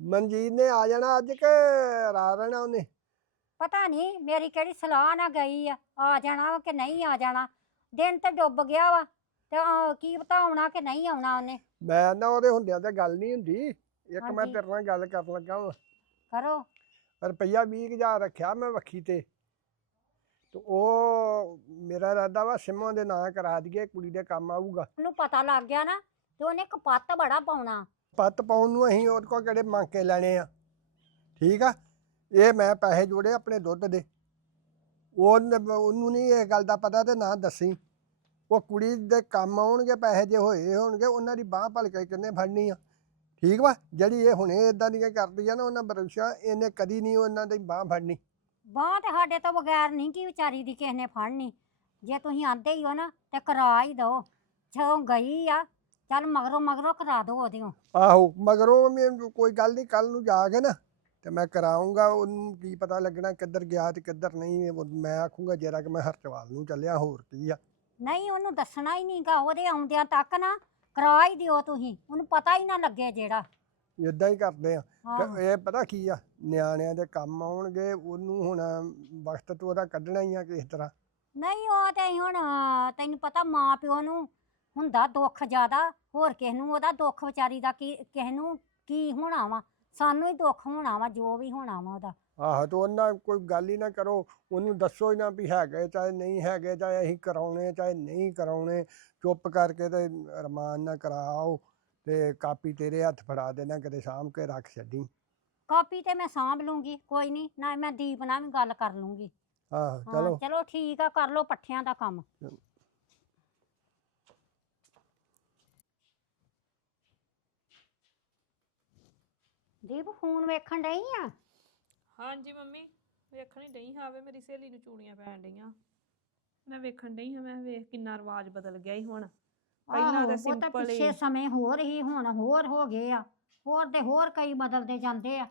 ਮਨਜੀਤ ਨੇ ਆ ਜਾਣਾ ਅੱਜ ਕਿ ਰਾਤ ਰਹਿਣਾ ਉਹਨੇ? ਪਤਾ ਨਹੀਂ ਮੇਰੀ ਕਿਹੜੀ ਸਲਾਹ ਨਾ ਗਈ ਆ ਆ ਜਾਣਾ ਵਾ ਕਿ ਨਹੀਂ ਆ ਜਾਣਾ? ਦਿਨ ਤੇ ਡੁੱਬ ਗਿਆ ਵਾ ਤੇ ਕੀ ਪਤਾ ਆਉਣਾ ਕਿ ਨਹੀਂ ਆਉਣਾ ਉਹਨੇ? ਮੈਂ ਨਾ ਉਹਦੇ ਹੁੰਦਿਆਂ ਤੇ ਗੱਲ ਨਹੀਂ ਹੁੰਦੀ। ਇੱਕ ਮੈਂ ਹਾਂਜੀ। ਤੇਰੇ ਨਾਲ ਗੱਲ ਕਰਨ ਲੱਗਾ ਵਾਂ। ਕਰੋ। ਰੁਪਈਆ 20000 ਰੱਖਿਆ ਮੈਂ ਵੱਖੀ ਤੇ। ਤੇ ਉਹ ਮੇਰਾ ਇਰਾਦਾ ਵਾ ਸਿਮੋਂ ਦੇ ਨਾਂ ਕਰਾ ਦਈਏ ਕੁੜੀ ਦੇ ਕੰਮ ਆਊਗਾ। ਉਹਨੂੰ ਪਤਾ ਲੱਗ ਗਿਆ ਨਾ ਤੇ ਉਹਨੇ ਕਪੱਤ ਬੜਾ ਪਾਉਣਾ। ਪੱਤ ਪਾਉਣ ਨੂੰ ਅਸੀਂ ਉਹਦੇ ਕੋਲ ਕਿਹੜੇ ਮੰਗ ਕੇ ਲੈਣੇ ਆ? ਠੀਕ ਆ? ਇਹ ਮੈਂ ਪੈਸੇ ਜੋੜੇ ਆਪਣੇ ਦੁੱਧ ਦੇ। ਉਹਨ- ਉਹਨੂੰ ਨਹੀਂ ਇਹ ਗੱਲ ਦਾ ਪਤਾ ਤੇ ਨਾ ਦੱਸੀ। ਉਹ ਕੁੜੀ ਦੇ ਕੰਮ ਆਉਣਗੇ, ਪੈਸੇ ਜੇ ਹੋਏ ਹੋਣਗੇ, ਉਹਨਾਂ ਦੀ ਬਾਹ ਭਲ ਕਿੰਨੇ ਫੜਨੀ ਆ। ਠੀਕ ਵਾ? ਜਿਹੜੀ ਇਹ ਹੁਣੇ ਇਦਾਂ ਦੀਆਂ ਕਰਦੀ ਆ ਨਾ, ਉਹਨਾਂ ਬਰੁਸ਼ਾ, ਇਹਨੇ ਕਦੀ ਨਹੀਂ ਉਹਨਾਂ ਦੀ ਬਾਹ ਫੜਨੀ। ਬਾਂਹ ਤੇ ਸਾਡੇ ਤੋਂ ਬਗੈਰ ਨਹੀਂ ਕੀ ਵਿਚਾਰੀ ਦੀ ਕਿਸੇ ਨੇ ਫੜਨੀ। ਜੇ ਤੁਸੀਂ ਆਂਦੇ ਹੀ ਹੋ ਨਾ, ਤੇ ਕਰਾ ਹੀ ਦੋ। ਜਦੋਂ ਗਈ ਆ ਚੱਲ ਮਗਰੋਂ ਮਗਰੋਂ ਕਰਾ ਦੋ ਉਹਦੇ ਆਹੋ ਮਗਰੋਂ ਮੈਨੂੰ ਕੋਈ ਗੱਲ ਨਹੀਂ ਕੱਲ ਨੂੰ ਜਾ ਕੇ ਨਾ ਤੇ ਮੈਂ ਕਰਾਉਂਗਾ ਉਹਨੂੰ ਕੀ ਪਤਾ ਲੱਗਣਾ ਕਿੱਧਰ ਗਿਆ ਤੇ ਕਿੱਧਰ ਨਹੀਂ ਉਹ ਮੈਂ ਆਖੂੰਗਾ ਜਰਾ ਕਿ ਮੈਂ ਹਰਚਵਾਲ ਨੂੰ ਚੱਲਿਆ ਹੋਰ ਕੀ ਆ। ਨਹੀਂ ਉਹਨੂੰ ਦੱਸਣਾ ਹੀ ਨਹੀਂਗਾ ਉਹਦੇ ਆਉਂਦਿਆਂ ਤੱਕ ਨਾ ਕਰਾ ਹੀ ਦਿਓ ਤੁਸੀਂ ਉਹਨੂੰ ਪਤਾ ਹੀ ਨਾ ਲੱਗੇ ਜਿਹੜਾ। ਇਦਾਂ ਹੀ ਕਰਦੇ ਆ। ਤੇ ਆਹੋ। ਇਹ ਪਤਾ ਕੀ ਆ ਨਿਆਣਿਆਂ ਦੇ ਕੰਮ ਆਉਣਗੇ ਉਹਨੂੰ ਹੁਣ ਵਕਤ ਤੋਂ ਉਹਦਾ ਕੱਢਣਾ ਹੀ ਆ ਕਿਸ ਤਰ੍ਹਾਂ। ਨਹੀਂ ਉਹ ਤੇ ਅਸੀਂ ਹੁਣ ਤੈਨੂੰ ਪਤਾ ਮਾਂ ਪਿਓ ਨੂੰ ਹੁੰਦਾ ਦੁੱਖ ਜ਼ਿਆਦਾ ਹੋਰ ਕਿਸ ਨੂੰ ਉਹਦਾ ਦੁੱਖ ਵਿਚਾਰੀ ਦਾ ਕੀ ਕਿਸ ਨੂੰ ਕੀ ਹੋਣਾ ਵਾ? ਸਾਨੂੰ ਹੀ ਦੁੱਖ ਹੋਣਾ ਵਾ ਜੋ ਵੀ ਹੋਣਾ ਵਾ ਉਹਦਾ। ਆਹੋ ਤੇ ਉਹਨਾਂ ਕੋਈ ਗੱਲ ਹੀ ਨਾ ਕਰੋ ਉਹਨੂੰ ਦੱਸੋ ਹੀ ਨਾ ਵੀ ਹੈਗੇ ਚਾਹੇ ਨਹੀਂ ਹੈਗੇ ਚਾਹੇ ਅਸੀਂ ਕਰਾਉਣੇ ਚਾਹੇ ਨਹੀਂ ਕਰਾਉਣੇ। ਚੁੱਪ ਕਰਕੇ ਤੇ ਰਮਾਨ ਨਾ ਕਰਾਓ ਤੇ ਕਾਪੀ ਤੇਰੇ ਹੱਥ ਫੜਾ ਦੇਣਾ ਕਿਤੇ ਸਾਂਭ ਕੇ ਰੱਖ ਛੱਡੀ। ਕਾਪੀ ਤੇ ਮੈਂ ਸਾਂਭ ਲੂੰਗੀ ਕੋਈ ਨਹੀਂ ਨਾ ਮੈਂ ਦੀਪ ਨਾਲ ਵੀ ਗੱਲ ਕਰ ਲੂੰਗੀ। ਆਹੋ ਹਾਂ, ਚਲੋ। ਚਲੋ ਠੀਕ ਆ ਕਰ ਲਓ ਪੱਠਿਆਂ ਦਾ ਕੰਮ। ਦੀਪ ਫੋਨ ਵੇਖਣ ਡਈ ਆ? ਹਾਂਜੀ ਮੰਮੀ ਵੇਖਣ ਹੀ ਡਈ ਹਾਂ ਵੇ ਮੇਰੀ ਸਹੇਲੀ ਨੂੰ ਚੂੜੀਆਂ ਪੈਣ ਡਈਆਂ। ਮੈਂ ਵੇਖਣ ਡਈ ਹਾਂ ਮੈਂ ਕਿਹਾ ਵੇਖ ਕਿੰਨਾ ਰਿਵਾਜ ਬਦਲ ਗਿਆ ਹੀ ਹੁਣ। ਪਹਿਲਾਂ ਆਹੋ, ਤਾਂ ਉਹ ਤਾਂ ਸਿੰਪਲ ਪਿੱਛੇ ਸਮੇਂ ਹੋਰ ਹੀ ਹੁਣ ਹੋਰ ਹੋ ਗਏ ਆ। ਹੋਰ ਦੇ ਹੋਰ ਕਈ ਬਦਲਦੇ ਜਾਂਦੇ ਆ।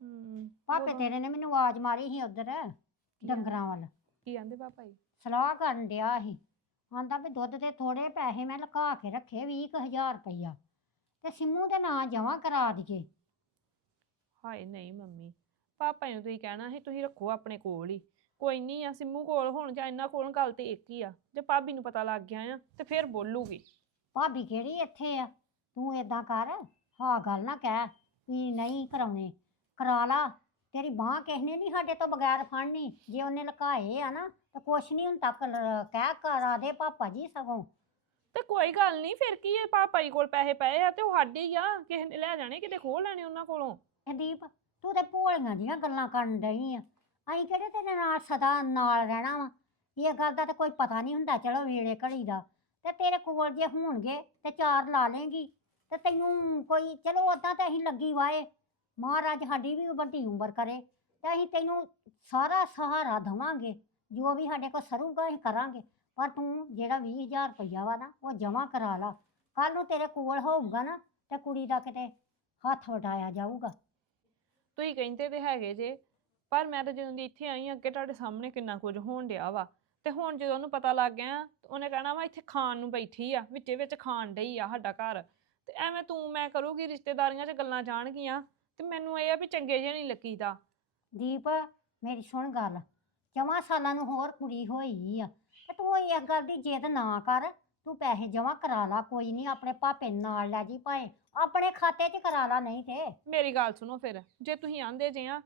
ਹੂੰ ਪਾਪੇ ਤੇਰੇ ਨੇ ਮੈਨੂੰ ਆਵਾਜ਼ ਮਾਰੀ ਸੀ ਉਧਰ ਡੰਗਰਾਂ ਵੱਲ। ਕੀ ਆਂਦੇ ਪਾਪਾ ਜੀ? ਸਲਾਹ ਕਰਨ ਡਿਆ ਸੀ। ਆਂਦਾ ਵੀ ਦੁੱਧ ਦੇ ਥੋੜੇ ਪੈਸੇ ਮੈਂ ਲੁਕਾ ਕੇ ਰੱਖੇ 20000 ਰੁਪਈਆ। ਤੇ ਸਿੰਮੂ ਦੇ ਨਾਂ ਜਮਾ ਕਰਾ ਦਈਏ। ਹਾਏ ਨਹੀਂ ਮੰਮੀ ਪਾਪਾ ਨੂੰ ਤੁਸੀਂ ਕਹਿਣਾ ਸੀ ਤੁਸੀਂ ਰੱਖੋ ਆਪਣੇ ਕੋਲ ਹੀ। ਕੋਈ ਨਹੀਂ ਆ ਸਿੰਮੂ ਕੋਲ ਹੁਣ ਜਾਂ ਇਹਨਾਂ ਕੋਲ ਗੱਲ ਤੇ ਇੱਕ ਹੀ ਆ। ਜੇ ਭਾਬੀ ਨੂੰ ਪਤਾ ਲੱਗ ਗਿਆ ਆ ਤੇ ਫਿਰ ਬੋਲੂਗੀ। ਭਾਬੀ ਕਿਹੜੀ ਇੱਥੇ ਆ? ਤੂੰ ਏਦਾਂ ਕਰ ਹਾਂ ਗੱਲ ਨਾ ਕਹਿ ਵੀ ਨਹੀਂ ਕਰਾਉਣੇ। ਕਰਾ ਲਾ। ਤੇਰੀ ਬਾਹ ਕਿਸ ਨੇ ਨਹੀਂ ਸਾਡੇ ਤੋਂ ਬਗੈਰ ਫੜਨੀ। ਜੇ ਉਹਨੇ ਲੁਕਾਏ ਆ ਨਾ ਤਾਂ ਕੁਛ ਨਹੀਂ ਹੁਣ ਤੱਕ ਲ- ਕਹਿ ਕਰਾ ਦੇ ਪਾਪਾ ਜੀ ਸਗੋਂ। ਤੇ ਕੋਈ ਗੱਲ ਨਹੀਂ ਫਿਰ ਕੀ ਹੈ ਪਾਪਾ ਜੀ ਕੋਲ ਪੈਸੇ ਪਏ ਆ ਤੇ ਉਹ ਸਾਡੇ ਹੀ ਆ। ਕਿਸੇ ਨੇ ਲੈ ਜਾਣੇ ਕਿਤੇ ਖੋਹ ਲੈਣੇ ਉਹਨਾਂ ਕੋਲੋਂ। ਇਹ ਦੀਪ ਤੂੰ ਤੇ ਭੋਲੀਆਂ ਦੀਆਂ ਗੱਲਾਂ ਕਰਨ ਡਈ ਆ। ਅਸੀਂ ਕਿਹੜੇ ਤੇਰੇ ਨਾਲ ਸਦਾ ਨਾਲ ਰਹਿਣਾ ਵਾ? ਇਹ ਗੱਲ ਦਾ ਤਾਂ ਕੋਈ ਪਤਾ ਨਹੀਂ ਹੁੰਦਾ, ਚਲੋ ਵੇਲੇ ਘੜੀ ਦਾ। ਤੇ ਤੇਰੇ ਕੋਲ ਜੇ ਹੋਣਗੇ ਤੇ ਚਾਰ ਲਾ ਲੇਗੀ ਤੇ ਤੈਨੂੰ ਕੋਈ, ਚਲੋ ਉਦਾਂ ਤਾਂ ਅਸੀਂ ਲੱਗੀ ਵਾਏ ਮਹਾਰਾਜ ਸਾਡੀ ਵੀ ਵੱਡੀ ਉਮਰ ਕਰੇ। ਤੇ ਅਸੀਂ ਤੈਨੂੰ ਸਾਰਾ ਸਹਾਰਾ ਦੇਵਾਂਗੇ। ਜੋ ਵੀ ਸਾਡੇ ਕੋਲ ਸਰੂਗਾ, ਅਸੀਂ ਕਰਾਂਗੇ। ਪਰ ਤੂੰ ਜਿਹੜਾ 20000 ਰੁਪਈਆ ਵਾ ਨਾ, ਉਹ ਜਮ੍ਹਾਂ ਕਰਾ ਲਾ। ਕੱਲ ਨੂੰ ਤੇਰੇ ਕੋਲ ਹੋਊਗਾ ਨਾ, ਤੇ ਕੁੜੀ ਦਾ ਕਿਤੇ ਹੱਥ ਵਟਾਇਆ ਜਾਊਗਾ। ਤੁਸੀਂ ਕਹਿੰਦੇ ਤੇ ਹੈਗੇ ਜੇ, ਪਰ ਮੈਂ ਤਾਂ ਜਦੋਂ ਦੀ ਇੱਥੇ ਆਈ ਹਾਂ, ਅੱਗੇ ਤੁਹਾਡੇ ਸਾਹਮਣੇ ਕਿੰਨਾ ਕੁਝ ਹੋਣ ਡਿਆ ਵਾ। ਤੇ ਹੁਣ ਜਦੋਂ ਉਹਨੂੰ ਪਤਾ ਲੱਗ ਗਿਆ, ਤੇ ਉਹਨੇ ਕਹਿਣਾ ਵਾ, ਇੱਥੇ ਖਾਣ ਨੂੰ ਬੈਠੀ ਆ, ਵਿੱਚੇ ਵਿੱਚ ਖਾਣ ਡਈ ਆ ਸਾਡਾ ਘਰ। ਤੇ ਐਵੇਂ ਤੂੰ, ਮੈਂ ਕਰੂਗੀ, ਰਿਸ਼ਤੇਦਾਰੀਆਂ 'ਚ ਗੱਲਾਂ ਜਾਣਗੀਆਂ, ਤੇ ਮੈਨੂੰ ਇਹ ਆ ਵੀ ਚੰਗੇ ਜਿਹੇ ਨਹੀਂ ਲੱਗੀਦਾ। ਦੀਪ, ਮੇਰੀ ਸੁਣ ਗੱਲ। ਜਮਾ ਸਾਲਾਂ ਨੂੰ ਹੋਰ ਕੁੜੀ ਹੋਈ ਆ। ਤੇ ਤੂੰ ਇਹ ਗੱਲ ਦੀ ਜਿੱਦ ਨਾ ਕਰ। ਤੂੰ ਪੈਸੇ ਜਮਾ ਕਰਾ ਲਾ, ਕੋਈ ਨਹੀਂ, ਆਪਣੇ ਭਾਪੇ ਨੂੰ ਨਾਲ ਲੈ ਜੀ ਭਾਵੇਂ। ਆਪਣੇ ਖਾਤੇ 'ਚ ਕਰਾ ਲਾ ਨਹੀਂ ਤੇ। ਮੇਰੀ ਗੱਲ ਸੁਣੋ ਫਿਰ, ਜੇ ਤੁਸੀਂ ਆਂਦੇ ਜੇ ਆ,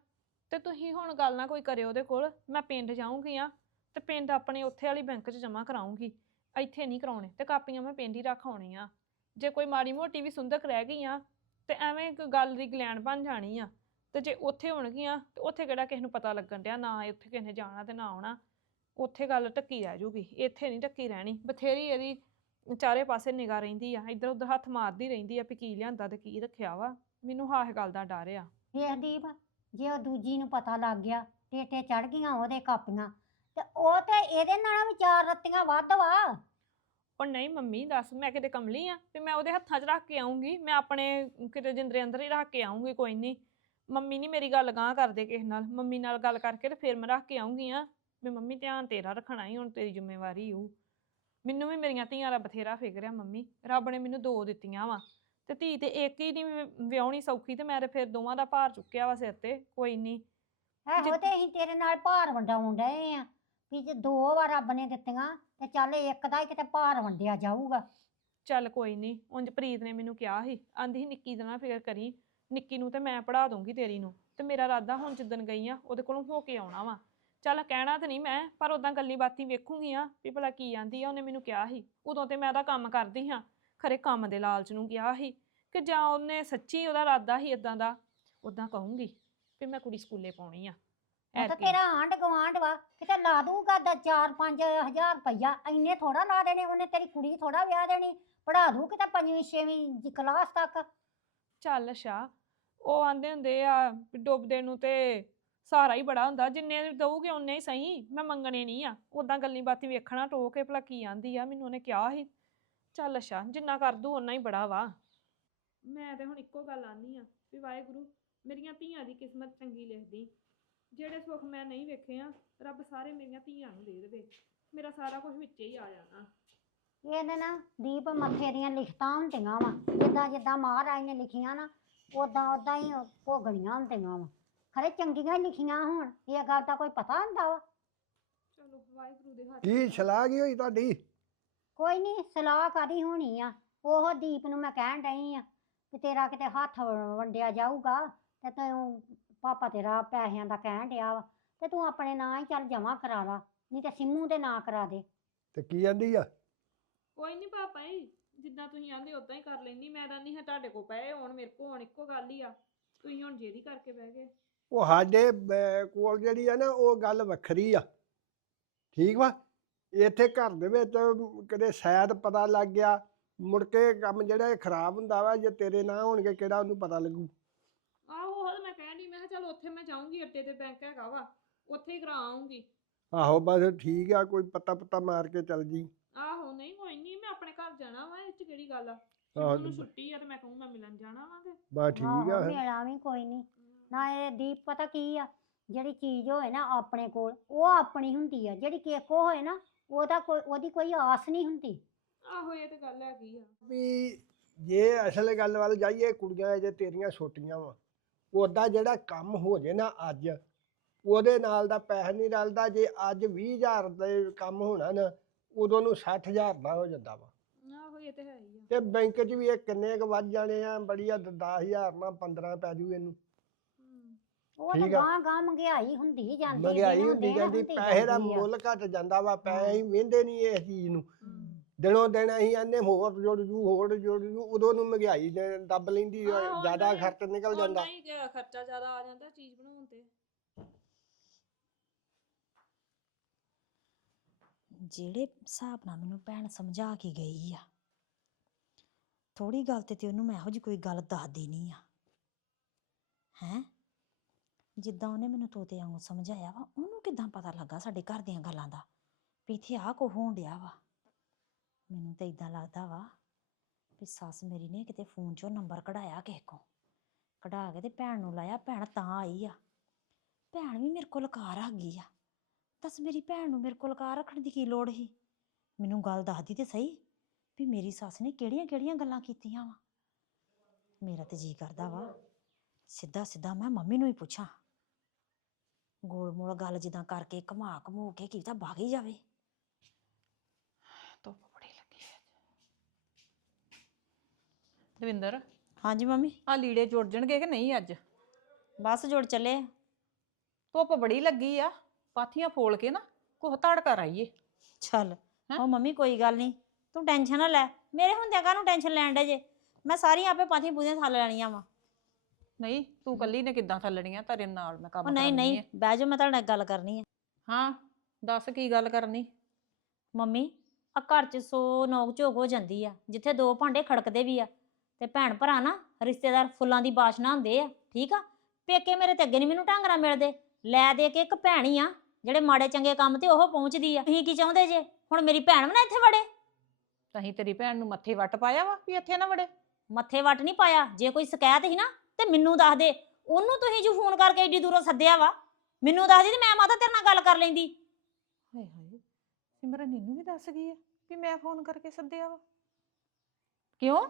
ਤੇ ਤੁਸੀਂ ਹੁਣ ਗੱਲ ਨਾ ਕੋਈ ਕਰਿਓ ਉਹਦੇ ਕੋਲ, ਮੈਂ ਪਿੰਡ ਜਾਊਂਗੀ ਆ, ਤੇ ਪਿੰਡ ਆਪਣੇ ਉੱਥੇ ਵਾਲੀ ਬੈਂਕ 'ਚ ਜਮ੍ਹਾਂ ਕਰਾਉਂਗੀ ਇੱਥੇ ਨਹੀਂ ਕਰਾਉਣੇ, ਤੇ ਕਾਪੀਆਂ ਮੈਂ ਪਿੰਡ ਹੀ ਰੱਖ ਜੇ ਕੋਈ ਮਾੜੀ ਮੋਟੀ ਵੀ ਸੁੰਦਕ ਰਹਿ ਗਈ ਆ, ਤੇ ਐਵੇਂ ਇੱਕ ਗੱਲ ਦੀ ਗਲੈਣ ਬਣ ਜਾਣੀ ਆ, ਤੇ ਜੇ ਉੱਥੇ ਹੋਣਗੀਆਂ, ਤੇ ਉੱਥੇ ਕਿਹੜਾ ਕਿਸੇ ਨੂੰ ਪਤਾ ਲੱਗਣ ਡਿਆ, ਨਾ ਉੱਥੇ ਕਿਸੇ ਨੇ ਜਾਣਾ ਤੇ ਨਾ ਆਉਣਾ, ਉੱਥੇ ਗੱਲ ਟੱਕੀ ਰਹਿ ਜੂਗੀ, ਇੱਥੇ ਨਹੀਂ ਟੱਕੀ ਰਹਿਣੀ, ਬਥੇਰੀ ਇਹਦੀ ਚਾਰੇ ਪਾਸੇ ਨਿਗਾ ਰਹਿੰਦੀ ਆ ਇੱਧਰ ਉੱਧਰ ਹੱਥ ਮਾਰਦੀ ਰਹਿੰਦੀ ਆ ਵੀ ਕੀ ਲਿਆਂਦਾ ਤੇ ਕੀ ਰੱਖਿਆ ਵਾ। ਮੈਨੂੰ ਹਾਹ ਗੱਲ ਦਾ ਡਰ ਆ। ਵੇਖ ਦੀਪ ਜੇ ਉਹ ਦੂਜੀ ਨੂੰ ਪਤਾ ਲੱਗ ਗਿਆ ਟੇਟੇ ਚੜ ਗਈਆਂ ਉਹਦੇ ਕਾਪੀਆਂ ਤੇ ਉਹ ਤੇ ਇਹਦੇ ਨਾਲ ਵੀ ਚਾਰ ਰੱਤੀਆਂ ਵੱਧ ਵਾ। ਉਹ ਨਹੀਂ ਮੰਮੀ ਦੱਸ ਮੈਂ ਕਿਤੇ ਕਮਲੀ ਆ ਵੀ ਮੈਂ ਉਹਦੇ ਹੱਥਾਂ 'ਚ ਰੱਖ ਕੇ ਆਉਂਗੀ ਮੈਂ ਆਪਣੇ ਕਿਤੇ ਜਿੰਦਰੇ ਅੰਦਰ ਹੀ ਰੱਖ ਕੇ ਆਉਂਗੀ ਕੋਈ ਨਹੀਂ। ਮੰਮੀ ਨਹੀਂ ਮੇਰੀ ਗੱਲ ਗਾਂ ਕਰਦੇ ਕਿਸੇ ਨਾਲ ਮੰਮੀ ਨਾਲ ਗੱਲ ਕਰਕੇ ਤੇ ਫਿਰ ਮੈਂ ਰੱਖ ਕੇ ਆਉਂਗੀ ਆ ਵੀ ਮੰਮੀ ਧਿਆਨ ਤੇਰਾ ਰੱਖਣਾ ਹੀ ਹੁਣ ਤੇਰੀ ਜ਼ਿੰਮੇਵਾਰੀ ਓ ਮੈਨੂੰ ਵੀ ਮੇਰੀਆਂ ਧੀਆਂ ਦਾ ਬਥੇਰਾ ਫਿਕਰ ਆ ਮੰਮੀ। ਰੱਬ ਨੇ ਮੈਨੂੰ ਦੋ ਦਿੱਤੀਆਂ ਵਾ। ਤੇ ਧੀ ਤੇ ਇੱਕ ਹੀ ਨਹੀਂ ਵਿਆਹਣੀ ਸੌਖੀ ਤੇ ਮੈਂ ਤੇ ਫਿਰ ਦੋਵਾਂ ਦਾ ਭਾਰ ਚੁੱਕਿਆ ਵਾ ਸਿਰ ਤੇ ਕੋਈ ਨਹੀਂ। ਜਿ- ਤੇ ਅਸੀਂ ਤੇਰੇ ਨਾਲ ਭਾਰ ਵੰਡਾਉਣ ਡਏ ਆ ਕਿ ਜੇ ਦੋ ਵਾਰ ਰੱਬ ਨੇ ਦਿੱਤੀਆਂ ਤੇ ਚੱਲ ਇੱਕ ਦਾ ਹੀ ਕਿਤੇ ਭਾਰ ਵੰਡਿਆ ਜਾਊਗਾ। ਚੱਲ ਕੋਈ ਨਹੀਂ ਉਂਝ ਪ੍ਰੀਤ ਨੇ ਮੈਨੂੰ ਕਿਹਾ ਸੀ ਆਂਦੀ ਸੀ ਨਿੱਕੀ ਦਾ ਨਾ ਫਿਕਰ ਕਰੀ ਨਿੱਕੀ ਨੂੰ ਤੇ ਮੈਂ ਪੜਾ ਦੂੰਗੀ ਤੇਰੀ ਨੂੰ। ਤੇ ਮੇਰਾ ਇਰਾਦਾ ਹੁਣ ਜਿੱਦਣ ਗਈ ਆ ਉਹਦੇ ਕੋਲੋਂ ਹੋ ਕੇ ਆਉਣਾ ਵਾ। ਚੱਲ ਕਹਿਣਾ ਤੇ ਨਹੀਂ ਮੈਂ ਪਰ ਉਦਾਂ ਗੱਲੀ ਬਾਤੀ ਵੇਖੂੰਗੀ ਆ ਵੀ ਭਲਾ ਕੀ ਆਂਦੀ ਆ ਉਹਨੇ ਮੈਨੂੰ ਕਿਹਾ ਸੀ। ਉਦੋਂ ਤੇ ਮੈਂ ਉਹਦਾ ਕੰਮ ਕਰਦੀ ਹਾਂ। ਖਰੇ ਕੰਮ ਦੇ ਲਾਲਚ ਨੂੰ ਕਿਹਾ ਸੀ ਕਿ ਜਾਂ ਉਹਨੇ ਸੱਚੀ ਉਹਦਾ ਇਰਾਦਾ ਸੀ ਇਦਾਂ ਦਾ? ਉਦਾਂ ਕਹੂੰਗੀ ਵੀ ਮੈਂ ਕੁੜੀ ਸਕੂਲੇ ਪਾਉਣੀ ਆ। ਉਹ ਤਾਂ ਐਤਕੀ। ਤੇਰਾ ਆਂਢ ਗਵਾਂਢ ਵਾ ਕਿਤੇ ਲਾ ਦੂਗਾ ਦਾ 4-5 ਹਜ਼ਾਰ ਰੁਪਈਆ ਇੰਨੇ ਥੋੜਾ ਲਾ ਦੇਣੇ ਉਹਨੇ ਤੇਰੀ ਕੁੜੀ ਥੋੜਾ ਵਿਆਹ ਦੇਣੀ ਪੜਾ ਦੂ ਕਿਤੇ ਪੰਜਵੀਂ ਛੇਵੀਂ ਕਲਾਸ ਤੱਕ। ਚੱਲ ਅੱਛਾ ਉਹ ਆਂਦੇ ਹੁੰਦੇ ਆ ਵੀ ਡੁੱਬਦੇ ਨੂੰ ਤੇ ਸਹਾਰਾ ਹੀ ਬੜਾ ਹੁੰਦਾ ਜਿੰਨੇ ਦਊਗੇ ਉਨੇ ਹੀ ਸਹੀ ਮੈਂ ਮੰਗਣੇ ਨਹੀਂ ਆ। ਉਦਾਂ ਗੱਲੀ ਬਾਤੀ ਵੇਖਣਾ ਟੋ ਕੇ ਭਲਾ ਕੀ ਆਂਦੀ ਆ ਮੈਨੂੰ ਉਹਨੇ ਕਿਹਾ ਸੀ। ਚੱਲ ਅੱਛਾ ਜਿੰਨਾ ਕਰ ਦੂ ਓਨਾ ਹੀ ਬੜਾ ਵਾ। ਮੈਂ ਤੇ ਹੁਣ ਇੱਕੋ ਗੱਲ ਆਨੀ ਆ ਵੀ ਵਾਹਿਗੁਰੂ ਮੇਰੀਆਂ ਧੀਆਂ ਦੀ ਕਿਸਮਤ ਚੰਗੀ ਲਿਖਦੀ। ਜਿਹੜੇ ਸੁੱਖ ਮੈਂ ਨਹੀਂ ਵੇਖੇ ਆ ਰੱਬ ਸਾਰੇ ਮੇਰੀਆਂ ਧੀਆਂ ਨੂੰ ਦੇ ਦੇਵੇ। ਮੇਰਾ ਸਾਰਾ ਕੁਝ ਵਿੱਚੇ ਹੀ ਆ ਜਾਣਾ। ਇਹਦੇ ਨਾ ਦੀਪ ਮੱਥੇ ਦੀਆਂ ਲਿਖਤਾਂ ਹੁੰਦੀਆਂ ਵਾ। ਜਿੱਦਾਂ ਜਿੱਦਾਂ ਮਹਾਰਾਜ ਨੇ ਲਿਖੀਆਂ ਨਾ ਉਦਾਂ ਉਦਾਂ ਹੀ ਉਹ ਭੋਗਣੀਆਂ ਹੁੰਦੀਆਂ ਵਾ। ਖਰੇ ਚੰਗੀਆਂ ਲਿਖੀਆਂ ਹੋਣ ਇਹ ਗੱਲ ਦਾ ਕੋਈ ਪਤਾ ਹੁੰਦਾ ਵਾ? ਚਲੋ ਵਾਹਿਗੁਰੂ ਦੇ ਹੱਥ ਕੀ ਸਲਾਹ ਕੀ ਹੋਈ ਤੁਹਾਡੀ? ਕੋਈ ਨਹੀਂ ਸਲਾਹ ਕਾਦੀ ਹੋਣੀ ਆ? ਉਹ ਦੀਪ ਨੂੰ ਮੈਂ ਕਹਿਣ ਡਈ ਆ ਕਿ ਤੇਰਾ ਕਿਤੇ ਹੱਥ ਵ- ਵੰਡਿਆ ਜਾਊਗਾ ਤੇ ਤੈਨੂੰ ਪਾਪਾ ਤੇਰਾ ਪੈਸਿਆਂ ਦਾ ਕਹਿਣ ਡਿਆ ਵਾ ਤੇ ਤੂੰ ਆਪਣੇ ਨਾਂ ਹੀ ਚੱਲ ਜਮਾ ਕਰਾ ਲਾ ਨਹੀਂ ਤੇ ਸਿੰਮੂ ਦੇ ਨਾਂ ਕਰਾ ਦੇ। ਤੇ ਕੀ ਆਂਦੀ ਆ? ਕੋਈ ਨਹੀਂ ਪਾਪਾ ਜੀ ਜਿੱਦਾਂ ਤੁਸੀਂ ਆਂਦੇ ਉਦਾਂ ਹੀ ਕਰ ਲੈਂਦੀ ਮੈਂ ਤਾਂ ਨਹੀਂ ਹੈ ਤੁਹਾਡੇ ਕੋਲ ਪਏ ਹੁਣ ਮੇਰੇ ਕੋਲ ਹੁਣ ਇੱਕੋ ਗੱਲ ਹੀ ਆ। ਤੁਸੀਂ ਹੁਣ ਜਿਹੜੀ ਕਰਕੇ ਬਹਿ ਗਏ। ਉਹ ਸਾਡੇ ਕੋਲ ਜਿਹੜੀ ਆ ਨਾ ਉਹ ਗੱਲ ਵੱਖਰੀ ਆ। ਠੀਕ ਵਾ? ਇੱਥੇ ਘਰ ਦੇ ਵਿੱਚ ਕਦੇ ਸ਼ਾਇਦ ਪਤਾ ਲੱਗ ਗਿਆ ਮੁੜ ਕੇ ਕੰਮ ਜਿਹੜਾ ਇਹ ਖਰਾਬ ਹੁੰਦਾ ਵਾ ਜੇ ਤੇਰੇ ਨਾ ਹੋਣਗੇ ਕਿਹੜਾ ਉਹਨੂੰ ਪਤਾ ਲੱਗੂ? ਆਹੋ ਉਹ ਮੈਂ ਕਹਿਣ ਡਈ ਮੈਂ ਕਿਹਾ ਚੱਲ ਉੱਥੇ ਮੈਂ ਜਾਊਂਗੀ ਅੱਡੇ ਤੇ ਬੈਂਕ ਹੈਗਾ ਵਾ ਉੱਥੇ ਹੀ ਕਰਾ ਆਊਂਗੀ। ਆਹੋ ਬਸ ਠੀਕ ਆ ਕੋਈ ਪੱਤਾ ਪੱਤਾ ਮਾਰ ਕੇ ਚੱਲ ਜੀ। ਆਹੋ ਨਹੀਂ ਕੋਈ ਨਹੀਂ ਮੈਂ ਆਪਣੇ ਘਰ ਜਾਣਾ ਵਾ ਇਹ ਚ ਕਿਹੜੀ ਗੱਲ ਆ? ਆਹੋ, ਮੈਨੂੰ ਛੁੱਟੀ ਆ ਤੇ ਮੈਂ ਕਹੂੰ ਮੈਂ ਮਿਲਣ ਜਾਣਾ ਵਾ ਤੇ ਬਸ ਠੀਕ ਆ ਫਿਰ। ਮੇਲਾ ਵੀ ਕੋਈ ਨਹੀਂ। ਨਾ ਇਹ ਦੀਪ ਪਤਾ ਕੀ ਆ ਜਿਹੜੀ ਚੀਜ਼ ਹੋਏ ਨਾ ਆਪਣੇ ਕੋਲ ਉਹ ਆਪਣੀ ਹੁੰਦੀ ਆ ਜਿਹੜੀ ਕਿਸੇ ਕੋ ਹੋਏ ਨਾ ਉਹਦਾ ਕੋਈ ਉਹਦੀ ਕੋਈ ਆਸ ਨਹੀਂ ਹੁੰਦੀ। ਆਹੋ ਇਹ ਤੇ ਗੱਲ ਹੈਗੀ ਆ। ਵੀ ਜੇ ਅਸਲ ਗੱਲ ਵੱਲ ਜਾਈਏ ਕੁੜੀਆਂ ਜੇ ਤੇਰੀਆਂ ਛੋਟੀਆਂ ਵਾ ਉਹਦਾ ਜਿਹੜਾ ਕੰਮ ਹੋ ਜੇ ਨਾ ਅੱਜ ਉਹਦੇ ਨਾਲ ਦਾ ਪੈਸਾ ਨਹੀਂ ਰਲਦਾ ਜੇ ਅੱਜ 20000 ਦੇ ਕੰਮ ਹੋਣਾ ਨਾ ਉਦੋਂ ਨੂੰ 60000 ਦਾ ਹੋ ਜਾਂਦਾ ਵਾ। ਆਹੋ ਇਹ ਤੇ ਹੈ ਹੀ ਆ। ਤੇ ਬੈਂਕ 'ਚ ਵੀ ਇਹ ਕਿੰਨੇ ਕੁ ਵੱਧ ਜਾਣੇ ਆ ਬੜੀ ਆ 10000 ਨਾਲ 15 ਪੈ ਜੂ ਇਹਨੂੰ। ਉਹ ਤਾਂ ਠੀਕ ਆ। ਗਾਂ ਗਾਂ ਮਹਿੰਗਾਈ ਹੁੰਦੀ ਜਾਂਦੀ ਮਹਿੰਗਾਈ ਦਿਨੋਂ ਹੁੰਦੀ ਦਿਨ ਜਾਂਦੀ ਹੁੰਦੀ ਪੈਸੇ ਦਾ ਜਾਂਦੀ ਆ। ਮੁੱਲ ਘਟ ਜਾਂਦਾ ਵਾ ਪੈਸੇ ਹੀ ਵਹਿੰਦੇ ਨਹੀਂ ਇਸ ਚੀਜ਼ ਨੂੰ। ਦਿਨੋਂ ਦਿਨ ਅਸੀਂ ਆਨੇ ਹੋਰ ਜੁੜ ਜੂ ਹੋਰ ਜੁੜ ਜੂ ਉਦੋਂ ਨੂੰ ਮਹਿੰਗਾਈ ਦੱਬ ਲੈਂਦੀ ਆ, ਜ਼ਿਆਦਾ ਖਰਚ ਨਿਕਲ ਜਾਂਦਾ। ਓਨਾ ਹੀ ਕਿ ਖਰਚਾ ਜ਼ਿਆਦਾ ਆ ਜਾਂਦਾ ਚੀਜ਼ ਬਣਾਉਣ ਤੇ। ਜਿਹੜੇ ਹਿਸਾਬ ਨਾਲ ਮੈਨੂੰ ਭੈਣ ਸਮਝਾ ਕੇ ਗਈ ਆ ਥੋੜੀ ਗੱਲ ਤੇ ਤੇ ਉਹਨੂੰ ਮੈਂ ਇਹੋ ਜਿਹੀ ਕੋਈ ਗੱਲ ਦੱਸਦੀ ਨਹੀਂ ਆ। ਹੈ? ਜਿੱਦਾਂ ਉਹਨੇ ਮੈਨੂੰ ਤੋਤੇ ਵਾਂਗੂ ਸਮਝਾਇਆ ਵਾ, ਉਹਨੂੰ ਕਿੱਦਾਂ ਪਤਾ ਲੱਗਾ ਸਾਡੇ ਘਰ ਦੀਆਂ ਗੱਲਾਂ ਦਾ? ਵੀ ਇੱਥੇ ਆਹ ਕੋ ਹੋਣ ਡਿਆ ਵਾ। ਮੈਨੂੰ ਤਾਂ ਇਦਾਂ ਲੱਗਦਾ ਵਾ ਵੀ ਸੱਸ ਮੇਰੀ ਨੇ ਕਿਤੇ ਫੋਨ 'ਚੋਂ ਨੰਬਰ ਕਢਾਇਆ ਕਿਸੇ ਕੋ ਕਢਾ ਕੇ ਤੇ ਭੈਣ ਨੂੰ ਲਾਇਆ, ਭੈਣ ਤਾਂ ਆਈ ਆ। ਭੈਣ ਵੀ ਮੇਰੇ ਕੋਲ ਕਾਰ ਆ ਗਈ ਆ। ਦੱਸ ਮੇਰੀ ਭੈਣ ਨੂੰ ਮੇਰੇ ਕੋਲ ਕਾਰ ਰੱਖਣ ਦੀ ਕੀ ਲੋੜ ਸੀ? ਮੈਨੂੰ ਗੱਲ ਦੱਸਦੀ ਤੇ ਸਹੀ ਵੀ ਮੇਰੀ ਸੱਸ ਨੇ ਕਿਹੜੀਆਂ ਕਿਹੜੀਆਂ ਗੱਲਾਂ ਕੀਤੀਆਂ ਵਾ। ਮੇਰਾ ਤੇ ਜੀ ਕਰਦਾ ਵਾ। ਸਿੱਧਾ ਸਿੱਧਾ ਮੈਂ ਮੰਮੀ ਨੂੰ ਹੀ ਪੁੱਛਾਂ। ਗੋਲ ਮੋਲ ਗੱਲ ਜਿੱਦਾਂ ਕਰਕੇ ਘਮਾ ਘਮੂ ਕੇ ਕੀ ਤਾਂ ਭਾਗ ਹੀ ਜਾਵੇ। ਧੁੱਪ ਬੜੀ ਲੱਗੀ ਹੈ ਦਵਿੰਦਰ ਹਾਂਜੀ ਮੰਮੀ? ਆ ਲੀੜੇ ਜੁੜ ਜਾਣਗੇ ਕਿ ਨਹੀਂ ਅੱਜ? ਬਸ ਜੁੜ ਚੱਲੇ ਧੁੱਪ ਬੜੀ ਲੱਗੀ ਆ ਪਾਥੀਆਂ ਫੋਲ ਕੇ ਨਾ ਕੋਹ ਧੜ ਕਰ ਆਈਏ। ਚੱਲ ਹੈਂ? ਉਹ ਮੰਮੀ ਕੋਈ ਗੱਲ ਨਹੀਂ ਤੂੰ ਟੈਨਸ਼ਨ ਨਾ ਲੈ ਮੇਰੇ ਹੁੰਦਿਆਂ ਕਾਹਨੂੰ ਟੈਨਸ਼ਨ ਲੈਣ ਡੇ ਜੇ? ਮੈਂ ਸਾਰੀਆਂ ਆਪੇ ਪਾਥੀਆਂ ਪੂਜੀਆਂ ਥੱਲ ਲੈਣੀਆਂ ਵਾ। ਨਹੀਂ ਤੂੰ ਕੱਲੀ ਨੇ ਕਿੱਦਾਂ ਥੱਲਣੀਆਂ? ਤੇਰੇ ਨਾਲ ਮੈਂ ਕੰਮ ਉਹ ਨਹੀਂ ਨਹੀਂ ਆ। ਬਹਿ ਜਾ ਮੈਂ ਤੁਹਾਡੇ ਨਾਲ ਗੱਲ ਕਰਨੀ ਆ। ਹਾਂ ਦੱਸ ਕੀ ਗੱਲ ਕਰਨੀ? ਮੰਮੀ ਆ ਘਰ 'ਚ ਸੌ ਨੋਕ ਝੋਕ ਹੋ ਜਾਂਦੀ ਆ ਜਿੱਥੇ ਦੋ ਭਾਂਡੇ ਖੜਕਦੇ ਵੀ ਆ ਤੇ ਭੈਣ ਭਰਾ ਨਾ ਰਿਸ਼ਤੇਦਾਰ ਫੁੱਲਾਂ ਦੀ ਬਾਸ਼ਨਾ ਹੁੰਦੇ ਆ ਠੀਕ ਆ? ਪੇਕੇ ਮੇਰੇ ਤੇ ਅੱਗੇ ਨਹੀਂ ਮੈਨੂੰ ਢੰਗਰਾ ਮਿਲਦੇ। ਲੈ ਦੇ ਕੇ ਇੱਕ ਭੈਣ ਹੀ ਆ ਜਿਹੜੇ ਮਾੜੇ ਚੰਗੇ ਕੰਮ ਤੇ ਉਹ ਪਹੁੰਚਦੀ ਆ। ਤੁਸੀਂ ਕੀ ਚਾਹੁੰਦੇ ਜੇ? ਹੁਣ ਮੇਰੀ ਭੈਣ ਵੀ ਨਾ ਇੱਥੇ ਵੜੇ। ਤਹੀਂ ਤੇਰੀ ਭੈਣ ਨੂੰ ਮੱਥੇ ਵੱਟ ਪਾਇਆ ਵਾ ਵੀ ਇੱਥੇ ਨਾ ਵੜੇ? ਮੱਥੇ ਵੱਟ ਨਹੀਂ ਪਾਇਆ। ਜੇ ਕੋਈ ਸ਼ਿਕਾਇਤ ਸੀ ਨਾ ਤੇ ਮੈਨੂੰ ਦੱਸ ਦੇ ਉਹਨੂੰ ਤੁਸੀਂ ਜੋ ਫੋਨ ਕਰਕੇ ਏਡੀ ਦੂਰੋਂ ਸੱਦਿਆ ਵਾ ਮੈਨੂੰ ਦੱਸ ਦੇ ਤੇ ਮੈਂ ਮਾਤਾ ਤੇਰੇ ਨਾਲ ਗੱਲ ਕਰ ਲੈਂਦੀ। ਹਾਏ ਹਾਏ ਸਿਮਰਨ ਇਹਨੂੰ ਵੀ ਦੱਸ ਗਈ ਆ ਵੀ ਮੈਂ ਫੋਨ ਕਰਕੇ ਸੱਦਿਆ ਵਾ? ਕਿਉਂ?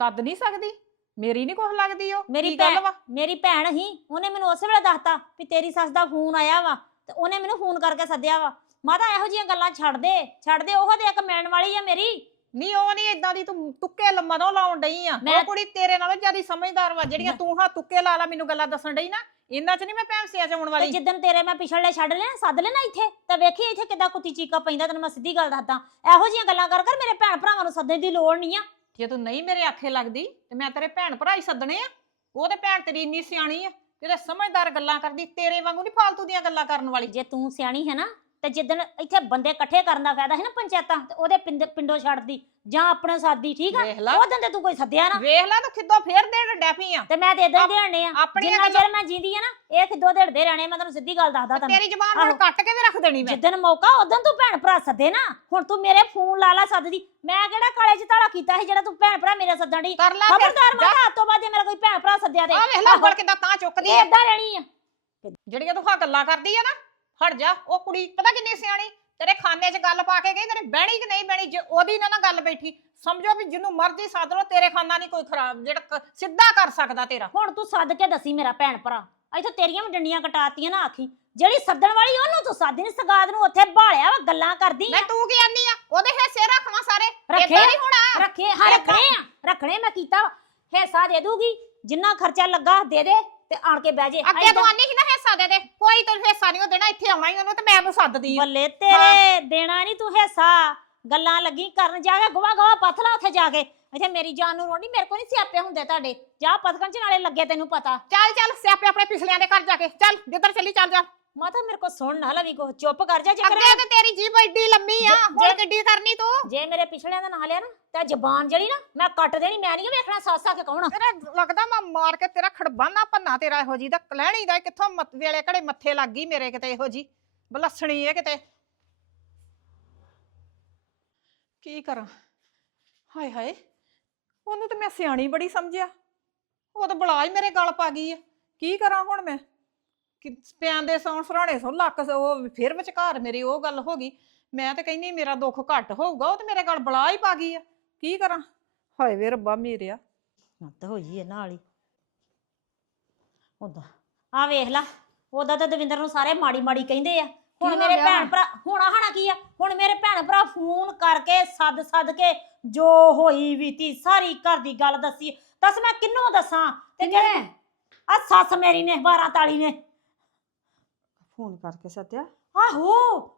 ਸੱਦ ਨਹੀਂ ਸਕਦੀ? ਮੇਰੀ ਨਹੀਂ ਕੁਛ ਲੱਗਦੀ ਉਹ ਮੇਰੀ ਕੀ ਗੱਲ ਭੈਣ- ਵਾ? ਮੇਰੀ ਭੈਣ ਹੀ ਉਹਨੇ ਮੈਨੂੰ ਉਸੇ ਵੇਲੇ ਦੱਸਤਾ ਵੀ ਤੇਰੀ ਸੱਸ ਦਾ ਫੋਨ ਆਇਆ ਵਾ ਤੇ ਉਹਨੇ ਮੈਨੂੰ ਫੋਨ ਕਰਕੇ ਸੱਦਿਆ ਵਾ। ਮਾਤਾ ਇਹੋ ਜਿਹੀਆਂ ਗੱਲਾਂ ਛੱਡ ਦੇ ਛੱਡ ਦੇ ਉਹ ਤੇ ਇੱਕ ਮਿਲਣ ਵਾਲੀ ਆ ਮੇਰੀ। ਨਹੀਂ ਉਹ ਨਹੀਂ ਇਦਾਂ ਦੀ ਤੂੰ ਤੁੱਕੇ ਲੰਮਦੋਂ ਲਾਉਣ ਡਈ ਆ। ਮੈਂ- ਉਹ ਕੁੜੀ ਤੇਰੇ ਨਾਲੋਂ ਜ਼ਿਆਦਾ ਸਮਝਦਾਰ ਵਾ ਜਿਹੜੀਆਂ ਤੂੰ ਹਾਂ ਤੁੱਕੇ ਲਾ ਲਾ ਮੈਨੂੰ ਗੱਲਾਂ ਦੱਸਣ ਡਈ ਨਾ ਇਹਨਾਂ 'ਚ ਨਹੀਂ ਮੈਂ ਭੈਣ ਸਿਆ ਚਾਉਣ ਤੇ ਵਾਲੀ ਜਿੱਦਣ ਤੇਰੇ ਮੈਂ ਪਿਛਲੇ ਛੱਡ ਲਿਆ ਨਾ, ਸੱਦ ਲੈਣਾ ਇੱਥੇ ਤੇ ਵੇਖੀ ਇੱਥੇ ਕਿੱਦਾਂ ਕੁੱਤੀ ਚੀਕਾ ਪੈਂਦਾ ਤੈਨੂੰ ਮੈਂ ਸਿੱਧੀ ਗੱਲ ਦੱਸਦਾ। ਇਹੋ ਜਿਹੀਆਂ ਗੱਲਾਂ ਕਰ ਕਰ ਮੇਰੇ ਭੈਣ ਭਰਾਵਾਂ ਨੂੰ ਸੱਦਣ ਦੀ ਲੋੜ ਨਹੀਂ ਆ। ਜੇ ਤੂੰ ਨਹੀਂ ਮੇਰੇ ਆਖੇ ਲੱਗਦੀ ਤੇ ਮੈਂ ਤੇਰੇ ਭੈਣ ਭਰਾ ਹੀ ਸੱਦਣੇ ਆ। ਉਹ ਤੇ ਭੈਣ ਤੇਰੀ ਇੰਨੀ ਸਿਆਣੀ ਆ ਜਿਹੜੇ ਸਮਝਦਾਰ ਗੱਲਾਂ ਕਰਦੀ ਤੇਰੇ ਵਾਂਗੂ ਨਹੀਂ ਫਾਲਤੂ ਦੀਆਂ ਗੱਲਾਂ ਕਰਨ ਵਾਲੀ। ਜੇ ਤੂੰ ਸਿਆਣੀ ਹੈ ਨਾ ਤੇ ਜਿੱਦਣ ਇੱਥੇ ਬੰਦੇ ਇਕੱਠੇ ਕਰਨ ਦਾ ਫਾਇਦਾ ਹੈ ਨਾ ਪੰਚਾਇਤਾਂ ਤੇ ਉਹਦੇ ਪਿੰਡ ਪਿੰਡੋਂ ਛੱਡਦੀ ਜਾਂ ਆਪਣੇ ਸਾਦੀ ਠੀਕ ਆ? ਵੇਖ ਲਾ। ਉਹ ਦਿਨ ਤੇ ਤੂੰ ਕੋਈ ਸੱਦਿਆ ਨਾ। ਵੇਖ ਲੈ ਤੂੰ ਕਿੱਦੋਂ ਫੇਰ ਦੇਣ ਡੈਪੀ ਆ। ਤੇ ਮੈਂ ਤੇ ਇਦਾਂ ਹੀ ਦੇਣੇ ਆ। ਆਪਣੀਆਂ ਜਿੰਨਾ ਚਿਰ ਮੈਂ ਜਿੰਦੀ ਆ ਨਾ ਇਹ ਖਿੱਦੋ ਦੇੜਦੇ ਰਹਿਣੇ ਮੈਂ ਤੈਨੂੰ ਸਿੱਧੀ ਗੱਲ ਦੱਸਦਾ ਤੈਨੂੰ। ਤੇਰੀ ਜ਼ਬਾਨ ਹੁਣ ਆਹੋ। ਕੱਟ ਕੇ ਵੀ ਰੱਖ ਦੇਣੀ ਮੈਂ। ਜਿੱਦਣ ਮੌਕਾ ਉਦੋਂ ਤੂੰ ਭੈਣ ਭਰਾ ਸੱਦੇ ਨਾ। ਹੁਣ ਤੂੰ ਮੇਰੇ ਫੋਨ ਲਾ ਲਾ ਸੱਦਦੀ। ਮੈਂ ਕਿਹੜਾ ਕਾਲੇ ਚ ਤਾਲਾ ਕੀਤਾ ਸੀ ਜਿਹੜਾ ਤੂੰ ਭੈਣ ਭਰਾ ਮੇਰੇ ਸੱਦਣ ਦੀ ਕਰ ਲੈ ਫਿਰ ਖਬਰਦਾਰ ਮਾਤਾ ਅੱਜ ਤੋਂ ਬਾਅਦ ਜੇ ਮੇਰਾ ਕੋਈ ਭੈਣ ਭਰਾ ਸੱਦਿਆ ਤੇ ਆ ਵੇਖ ਲੈ ਉਂਗਲ ਕਿੱਦਾਂ ਤਾਂ ਚੁੱਕਦੀ ਇਹ ਆ। ਏਦਾਂ ਰਹਿਣੀ ਆ। ਜਿਹੜੀਆਂ ਤੂੰ ਹਾਂ ਗੱਲਾਂ ਕਰਦੀ ਆ ਨਾ ਹਟ ਜਾ ਉਹ ਕੁੜੀ ਪਤਾ ਕਿੰਨੀ ਸਿਆਣੀ ਤੇਰੇ ਖਾਨੇ 'ਚ ਗੱਲ ਪਾ ਕੇ ਗਈ ਤੇਰੇ ਬਹਿਣੀ ਕਿ ਨਹੀਂ ਬਹਿਣੀ ਜੇ ਉਹਦੀ ਨਾ ਨਾ ਗੱਲ ਬੈਠੀ ਸਮਝੋ ਵੀ ਜਿਹਨੂੰ ਮਰਜ਼ੀ ਸੱਦ ਲਓ ਤੇਰੇ ਖਾਨਾ ਨਹੀਂ ਕੋਈ ਖਰਾਬ ਜਿਹੜਾ ਕ- ਸਿੱਧਾ ਕਰ ਸਕਦਾ ਤੇਰਾ। ਹੁਣ ਤੂੰ ਸੱਦ ਕੇ ਦੱਸੀ ਮੇਰਾ ਭੈਣ ਭਰਾ ਇੱਥੇ ਤੇਰੀਆਂ ਵੀ ਡੰਡੀਆਂ ਕਟਾਤੀਆਂ ਨਾ ਆਖੀ ਜਿਹੜੀ ਸੱਦਣ ਵਾਲੀ ਉਹਨੂੰ ਤੂੰ ਸੱਦ ਨਹੀਂ ਸਗਾਦ ਨੂੰ ਉੱਥੇ ਭਾਲਿਆ ਵਾ ਗੱਲਾਂ ਕਰਦੀ ਮੈਂ ਤੂੰ ਕੀ ਆਨੀ ਆ? ਉਹਦੇ ਹਿੱਸੇ ਰੱਖਵਾ ਸਾਰੇ? ਰੱਖੇ ਏਦਾਂ ਨਹੀਂ ਹੋਣਾ। ਰੱਖੇ ਹਾਂ ਰੱਖਣੇ ਆ ਰੱਖਣੇ ਮੈਂ ਕੀਤਾ ਵਾ। ਹਿੱਸਾ ਦੇ ਦੂਗੀ ਜਿੰਨਾ ਖਰਚਾ ਲੱਗਾ ਦੇ ਦੇ। ਤੇ ਆਣ ਕੇ ਬਹਿ ਜੇ। ਅੱਗੇ ਤੂੰ ਆਨੀ ਸੀ ਨਾ ਹਿੱਸਾ ਦੇ ਦੇ। ਕੋਈ ਤੈਨੂੰ ਹਿੱਸਾ ਨਹੀਂ ਉਹ ਦੇਣਾ ਇੱਥੇ ਆਉਣਾ ਹੀ ਉਹਨੂੰ ਤੇ ਮੈਂ ਉਹਨੂੰ ਸੱਦਦੀ ਆ ਬੱਲੇ ਤੇਰੇ ਦੇਣਾ ਨਹੀਂ ਤੂੰ ਹਿੱਸਾ। ਗੱਲਾਂ ਲੱਗੀ ਕਰਨ ਜਾ ਕੇ ਗਵਾ ਗਵਾ ਪਥਲਾ ਉੱਥੇ ਜਾ ਕੇ। ਇੱਥੇ ਮੇਰੀ ਜਾਨ ਨੂੰ ਰੋਣੀ ਮੇਰੇ ਕੋਲ ਨਹੀਂ ਸਿਆਪੇ ਹੁੰਦੇ ਤੁਹਾਡੇ। ਜਾ ਪਥਕਣ ਚ ਨਾਲੇ ਲੱਗੇ ਤੈਨੂੰ ਪਤਾ। ਚੱਲ ਚੱਲ ਸਿਆਪੇ ਆਪਣੇ ਪਿਛਲਿਆਂ ਦੇ ਘਰ ਜਾ ਕੇ। ਚੱਲ ਜਿੱਧਰ ਚੱਲੀ ਚੱਲ ਜਾ। ਮਾਤਾ ਮੇਰੇ ਕੋਲ ਸੁਣ ਨਾ ਲਵੀ ਕੋ ਚੁੱਪ ਕਰ ਜਾ ਜੇਕਰ ਅੱਗੇ ਤੇ ਤੇਰੀ ਜੀਭ ਐਡੀ ਲੰਮੀ ਆ ਜੇ- ਹੁਣ ਜੇ- ਕਿੱਡੀ ਕਰਨੀ ਤੂੰ। ਜੇ ਮੇਰੇ ਪਿਛਲਿਆਂ ਦਾ ਨਾਂ ਲਿਆ ਨਾ ਤਾਂ ਜ਼ਬਾਨ ਜਿਹੜੀ ਨਾ ਮੈਂ ਕੱਟ ਦੇਣੀ ਮੈਂ ਨਹੀਂ ਵੇਖਣਾ ਸੱਸ ਆ ਕੇ ਕੌਣ ਆ। ਤੇਰਾ ਲੱਗਦਾ ਮੈਂ ਮਾਰ ਕੇ ਤੇਰਾ ਖੜਬਾਨਾ ਭੰਨਾ ਤੇਰਾ ਇਹੋ ਜੀ ਦਾ ਕਲਹਿਣੀ ਦਾ ਕਿੱਥੋਂ ਮੱਤ- ਵੇਲੇ ਘੜੇ ਮੱਥੇ ਲੱਗ ਗਈ ਮੇਰੇ ਕਿਤੇ ਇਹੋ ਜੀ ਬਲਸਣੀ ਏ ਕਿਤੇ। ਕੀ ਕਰਾਂ? ਹਾਏ ਹਾਏ ਉਹਨੂੰ ਤੇ ਮੈਂ ਸਿਆਣੀ ਬੜੀ ਸਮਝਿਆ। ਉਹ ਤਾਂ ਬਲਾ ਹੀ ਮੇਰੇ ਗਲ ਪਾ ਗਈ ਆ ਕੀ ਕਰਾਂ ਹੁਣ ਮੈਂ? ਕਿ ਪਿਆਂ ਦੇ ਸੌਣ ਸਰਾਣੇ ਸੋ ਲੱਕ ਉਹ ਫਿਰ ਵਿਚਕਾਰ ਮੇਰੀ ਉਹ ਗੱਲ ਹੋ ਗਈ। ਮੈਂ ਤਾਂ ਕਹਿੰਦੀ ਮੇਰਾ ਦੁੱਖ ਘੱਟ ਹੋਊਗਾ ਉਹ ਤੇ ਮੇਰੇ ਗਲ ਬਲਾ ਹੀ ਪਾ ਗਈ ਆ। ਕੀ ਕਰਾਂ? ਹਾਏ ਵੇ ਰੱਬਾ ਮੇਰਿਆ। ਹੱਦ ਹੋਈ ਇਹ ਨਾਲ ਹੀ। ਉਦਾਂ ਆ ਵੇਖ ਲਾ ਉਦਾਂ ਤਾਂ ਦਵਿੰਦਰ ਨੂੰ ਸਾਰੇ ਮਾੜੀ ਮਾੜੀ ਕਹਿੰਦੇ ਆ। ਹੁਣ ਹੋ ਮੇਰੇ? ਭੈਣ ਭਰਾ ਹੁਣ ਆਹਣਾ ਕੀ ਆ? ਹੁਣ ਮੇਰੇ ਭੈਣ ਭਰਾ ਫੋਨ ਕਰਕੇ ਸੱਦ ਸੱਦ ਕੇ ਜੋ ਹੋਈ ਬੀਤੀ ਸਾਰੀ ਘਰ ਦੀ ਗੱਲ ਦੱਸੀ। ਦੱਸ ਮੈਂ ਕਿੰਨੂੰ ਦੱਸਾਂ? ਤੇ ਕਿਹਨੇ ਆ ਸੱਸ ਮੇਰੀ ਨੇ 12 ਤਾਲੀ ਨੇ। ਫੋਨ ਕਰਕੇ ਸੱਦਿਆ। ਆਹੋ,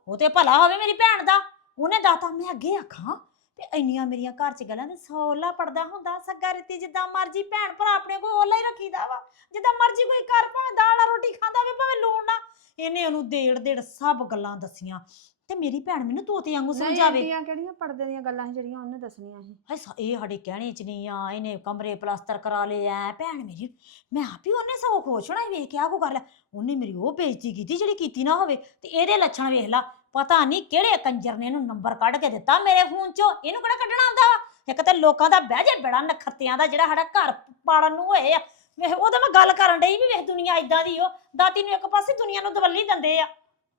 ਉਹ ਤੇ ਭਲਾ ਹੋਵੇ ਮੇਰੀ ਭੈਣ ਦਾ। ਉਹਨੇ ਦਾਤਾ ਮੈਂ ਅੱਗੇ ਆਖਾਂ, ਤੇ ਇੰਨੀਆਂ ਮੇਰੀਆਂ ਘਰ ਚ ਗੱਲਾਂ ਨੇ ਸੌਲਾ ਪੜਦਾ ਹੁੰਦਾ, ਸੱਗਾ ਰਿੱਤੀ ਜਿੱਦਾਂ ਮਰਜ਼ੀ ਭੈਣ ਭਰਾ ਆਪਣੇ ਕੋਲ ਓਲਾ ਹੀ ਰੱਖੀਦਾ ਵਾ। ਜਿੱਦਾਂ ਮਰਜ਼ੀ ਕੋਈ ਘਰ ਭਾਵੇਂ ਦਾਲ ਨਾਲ ਰੋਟੀ ਖਾਂਦਾ ਹੋਵੇ, ਭਾਵੇਂ ਲੂਣ ਨਾ ਇਹਨੇ ਉਹਨੂੰ ਦੇੜ ਦੇੜ ਸਭ ਗੱਲਾਂ ਦੱਸੀਆਂ। ਤੇ ਮੇਰੀ ਭੈਣ ਮੈਨੂੰ ਤੋਤੇ ਵਾਂਗੂ ਸਮਝਾਵੇ। ਇੰਡੀਆਂ ਕਿਹੜੀਆਂ ਪਰਦੇ ਦੀਆਂ ਗੱਲਾਂ ਸੀ ਜਿਹੜੀਆਂ ਉਹਨੇ ਦੱਸਣੀਆਂ ਸੀ। ਹਾਏ ਸਾ- ਇਹ ਸਾਡੇ ਕਹਿਣੇ ਚ ਨਹੀਂ ਆ ਇਹਨੇ ਕਮਰੇ ਪਲਾਸਟਰ ਕਰਾ ਲਏ ਐ। ਭੈਣ ਮੇਰੀ ਮੈਂ ਆਪੀ ਉਹਨੇ ਸਗੋਂ ਖੁਸ਼ ਹੋਣਾ ਵੇਖ ਕੇ ਆ ਕੋ ਗੱਲ ਐ। ਉਹਨੇ ਮੇਰੀ ਉਹ ਬੇਇੱਜ਼ਤੀ ਕੀਤੀ ਜਿਹੜੀ ਕੀਤੀ ਨਾ ਹੋਵੇ ਤੇ ਇਹਦੇ ਲੱਛਣ ਵੇਖ ਲਾ। ਪਤਾ ਨਹੀਂ ਕਿਹੜੇ ਕੰਜਰ ਨੇ ਇਹਨੂੰ ਨੰਬਰ ਕੱਢ ਕੇ ਦਿੱਤਾ ਮੇਰੇ ਫੋਨ ਚੋਂ। ਇਹਨੂੰ ਕਿਹੜਾ ਕੱਢਣਾ ਆਉਂਦਾ ਵਾ? ਇੱਕ ਤਾਂ ਲੋਕਾਂ ਦਾ ਬਹਿ ਜੇ ਬੜਾ ਨਖੱਤਿਆਂ ਦਾ ਜਿਹੜਾ ਸਾਡਾ ਘਰ ਪਾੜਨ ਨੂੰ ਹੋਏ ਆ। ਵੇਖ ਉਹਦਾ ਮੈਂ ਗੱਲ ਕਰਨ ਡਈ ਵੀ ਵੇਖ ਦੁਨੀਆ ਇਦਾਂ ਦੀ ਉਹ ਦਾਤੀ ਨੂੰ ਇੱਕ ਪਾਸੇ ਦੁਨੀਆ ਨੂੰ ਦਵੱਲੀ ਦਿੰਦੇ ਆ।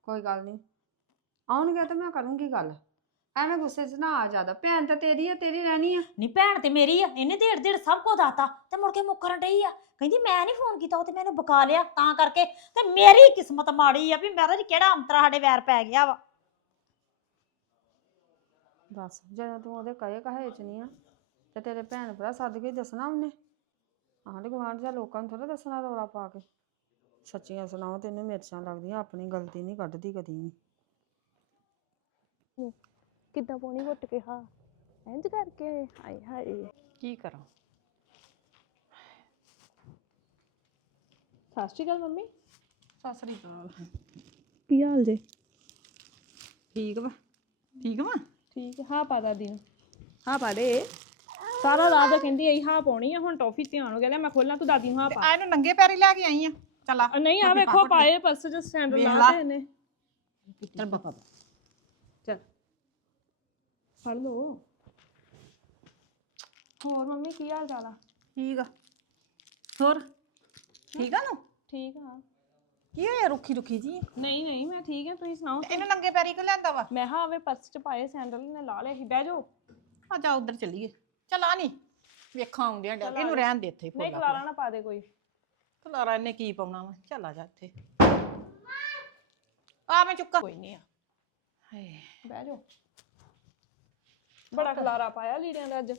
ਕੋਈ ਗੱਲ ਨਹੀਂ। ਆਉਣਗੇ ਤਾਂ ਮੈਂ ਕਰੂੰਗੀ ਗੱਲ। ਐਵੇਂ ਗੁੱਸੇ 'ਚ ਨਾ ਆ ਜ਼ਿਆਦਾ ਭੈਣ ਤਾਂ ਤੇਰੀ ਆ ਤੇਰੀ ਰਹਿਣੀ ਆ। ਨਹੀਂ ਭੈਣ ਤੇ ਮੇਰੀ ਆ ਇਹਨੇ ਢੇੜ ਢੇੜ ਸਭ ਕੁਝ ਦਾਤਾ ਤੇ ਮੁੜ ਕੇ ਮੁੱਕਰਨ ਡਈ ਆ। ਕਹਿੰਦੀ ਮੈਂ ਨਹੀਂ ਫੋਨ ਕੀਤਾ ਉਹ ਤੇ ਮੈਨੂੰ ਬਕਾ ਲਿਆ ਤਾਂ ਕਰਕੇ। ਤੇ ਮੇਰੀ ਕਿਸਮਤ ਮਾੜੀ ਆ ਵੀ ਮੇਰਾ ਜੀ ਕਿਹੜਾ ਅੰਤਰਾ ਸਾਡੇ ਵੈਰ ਪੈ ਗਿਆ ਵਾ। ਦੱਸ ਜਦੋਂ ਤੂੰ ਉਹਦੇ ਕਹੇ ਕਹੇ ਚ ਨਹੀਂ ਆ ਤੇ ਤੇਰੇ ਭੈਣ ਭਰਾ ਸੱਦ ਕੇ ਹੀ ਦੱਸਣਾ ਉਹਨੇ? ਆਂਢ ਗੁਆਂਢ ਜਾਂ ਲੋਕਾਂ ਨੂੰ ਥੋੜਾ ਦੱਸਣਾ ਰੌਲਾ ਪਾ ਕੇ? ਸੱਚੀਆਂ ਸੁਣਾਓ ਤੈਨੂੰ ਮਿਰਚਾਂ ਲੱਗਦੀਆਂ ਆਪਣੀ ਗਲਤੀ ਨਹੀਂ ਕੱਢਦੀ ਕਦੀ ਵੀ। ਕਿੱਦਾਂ ਪੋਣੀ ਘੁੱਟ ਕੇ ਹਾਂ ਇੰਜ ਕਰਕੇ? ਹਾਏ ਹਾਏ। ਕੀ ਕਰਾਂ? ਸਤਿ ਸ਼੍ਰੀ ਅਕਾਲ ਮੰਮੀ। ਸਤਿ ਸ੍ਰੀ ਅਕਾਲ। ਕੀ ਹਾਲ ਜੇ? ਠੀਕ ਵਾ। ਠੀਕ ਵਾ? ਠੀਕ ਹਾਂ ਪਾ ਦਾਦੀ ਨੂੰ ਹਾਂ ਪਾ ਦੇ। ਸਾਰਾ ਰਾਤ ਉਹ ਕਹਿੰਦੀ ਆਈ ਹਾਂ ਪਾਉਣੀ ਆ ਹੁਣ ਟੌਫੀ ਧਿਆਨ ਹੋ ਗਿਆ ਲੈ ਮੈਂ ਖੋਲਾਂ ਤੂੰ ਦਾਦੀ ਨੂੰ ਹਾਂ ਪਾ। ਆ ਇਹਨੂੰ ਨੰਗੇ ਪੈਰੀ ਲੈ ਕੇ ਆਈ ਆ। ਚਲਾ ਨਹੀਂ ਆ ਵੇਖੋ ਪਾਏ ਪਰਸ ਚ ਸੈਂਡਲ ਲਾ। ਦੇ ਇਹਨੇ। ਚੱਲ ਬਾਬਾ ਫੜ ਲੋ ਹੋਰ ਮੰਮੀ ਕੀ ਹਾਲ ਚਾਲ ਆ? ਠੀਕ ਆ। ਹੋਰ? ਠੀਕ ਆ ਨੂੰ? ਠੀਕ ਆ। ਕੀ ਹੋਇਆ ਰੁੱਖੀ ਰੁੱਖੀ ਜੀ? ਨਹੀਂ ਨਹੀਂ ਮੈਂ ਠੀਕ ਆ। ਤੁਸੀਂ ਸੁਣਾਓ? ਇਹਨੂੰ ਨੰਗੇ ਪੈਰੀ ਕਿਉਂ ਲਿਆਂਦਾ ਵਾ? ਮੈਂ ਹਾਂ ਆਵੇ ਪਰਸ ਚ ਪਾਏ ਸੈਂਡਲ ਨੇ ਲਾ ਲਏ ਸੀ। ਬਹਿ ਜਾਓ। ਆ ਜਾ ਉਧਰ ਚੱਲੀਏ। ਚੱਲ ਆ ਨਹੀਂ ਵੇਖਾਂ ਆਉਂਦਿਆਂ ਡਰ ਇਹਨੂੰ। ਰਹਿਣ ਦੇ ਇੱਥੇ ਨਹੀਂ ਖਲਾਰਾ ਨਾ ਪਾ ਦੇ ਕੋਈ। ਖਲਾਰਾ ਇਹਨੇ ਕੀ ਪਾਉਣਾ ਵਾ? ਚੱਲ ਆ ਜਾ ਇੱਥੇ। ਆ ਮੈਂ ਚੁੱਕਾ। ਕੋਈ ਨਹੀਂ ਆ। ਹਾਏ। ਬਹਿ ਜਾ ਬੜਾ ਖਲਾਰਾ ਪਾਇਆ ਲੀੜਿਆਂ ਦਾ ਅੱਜ।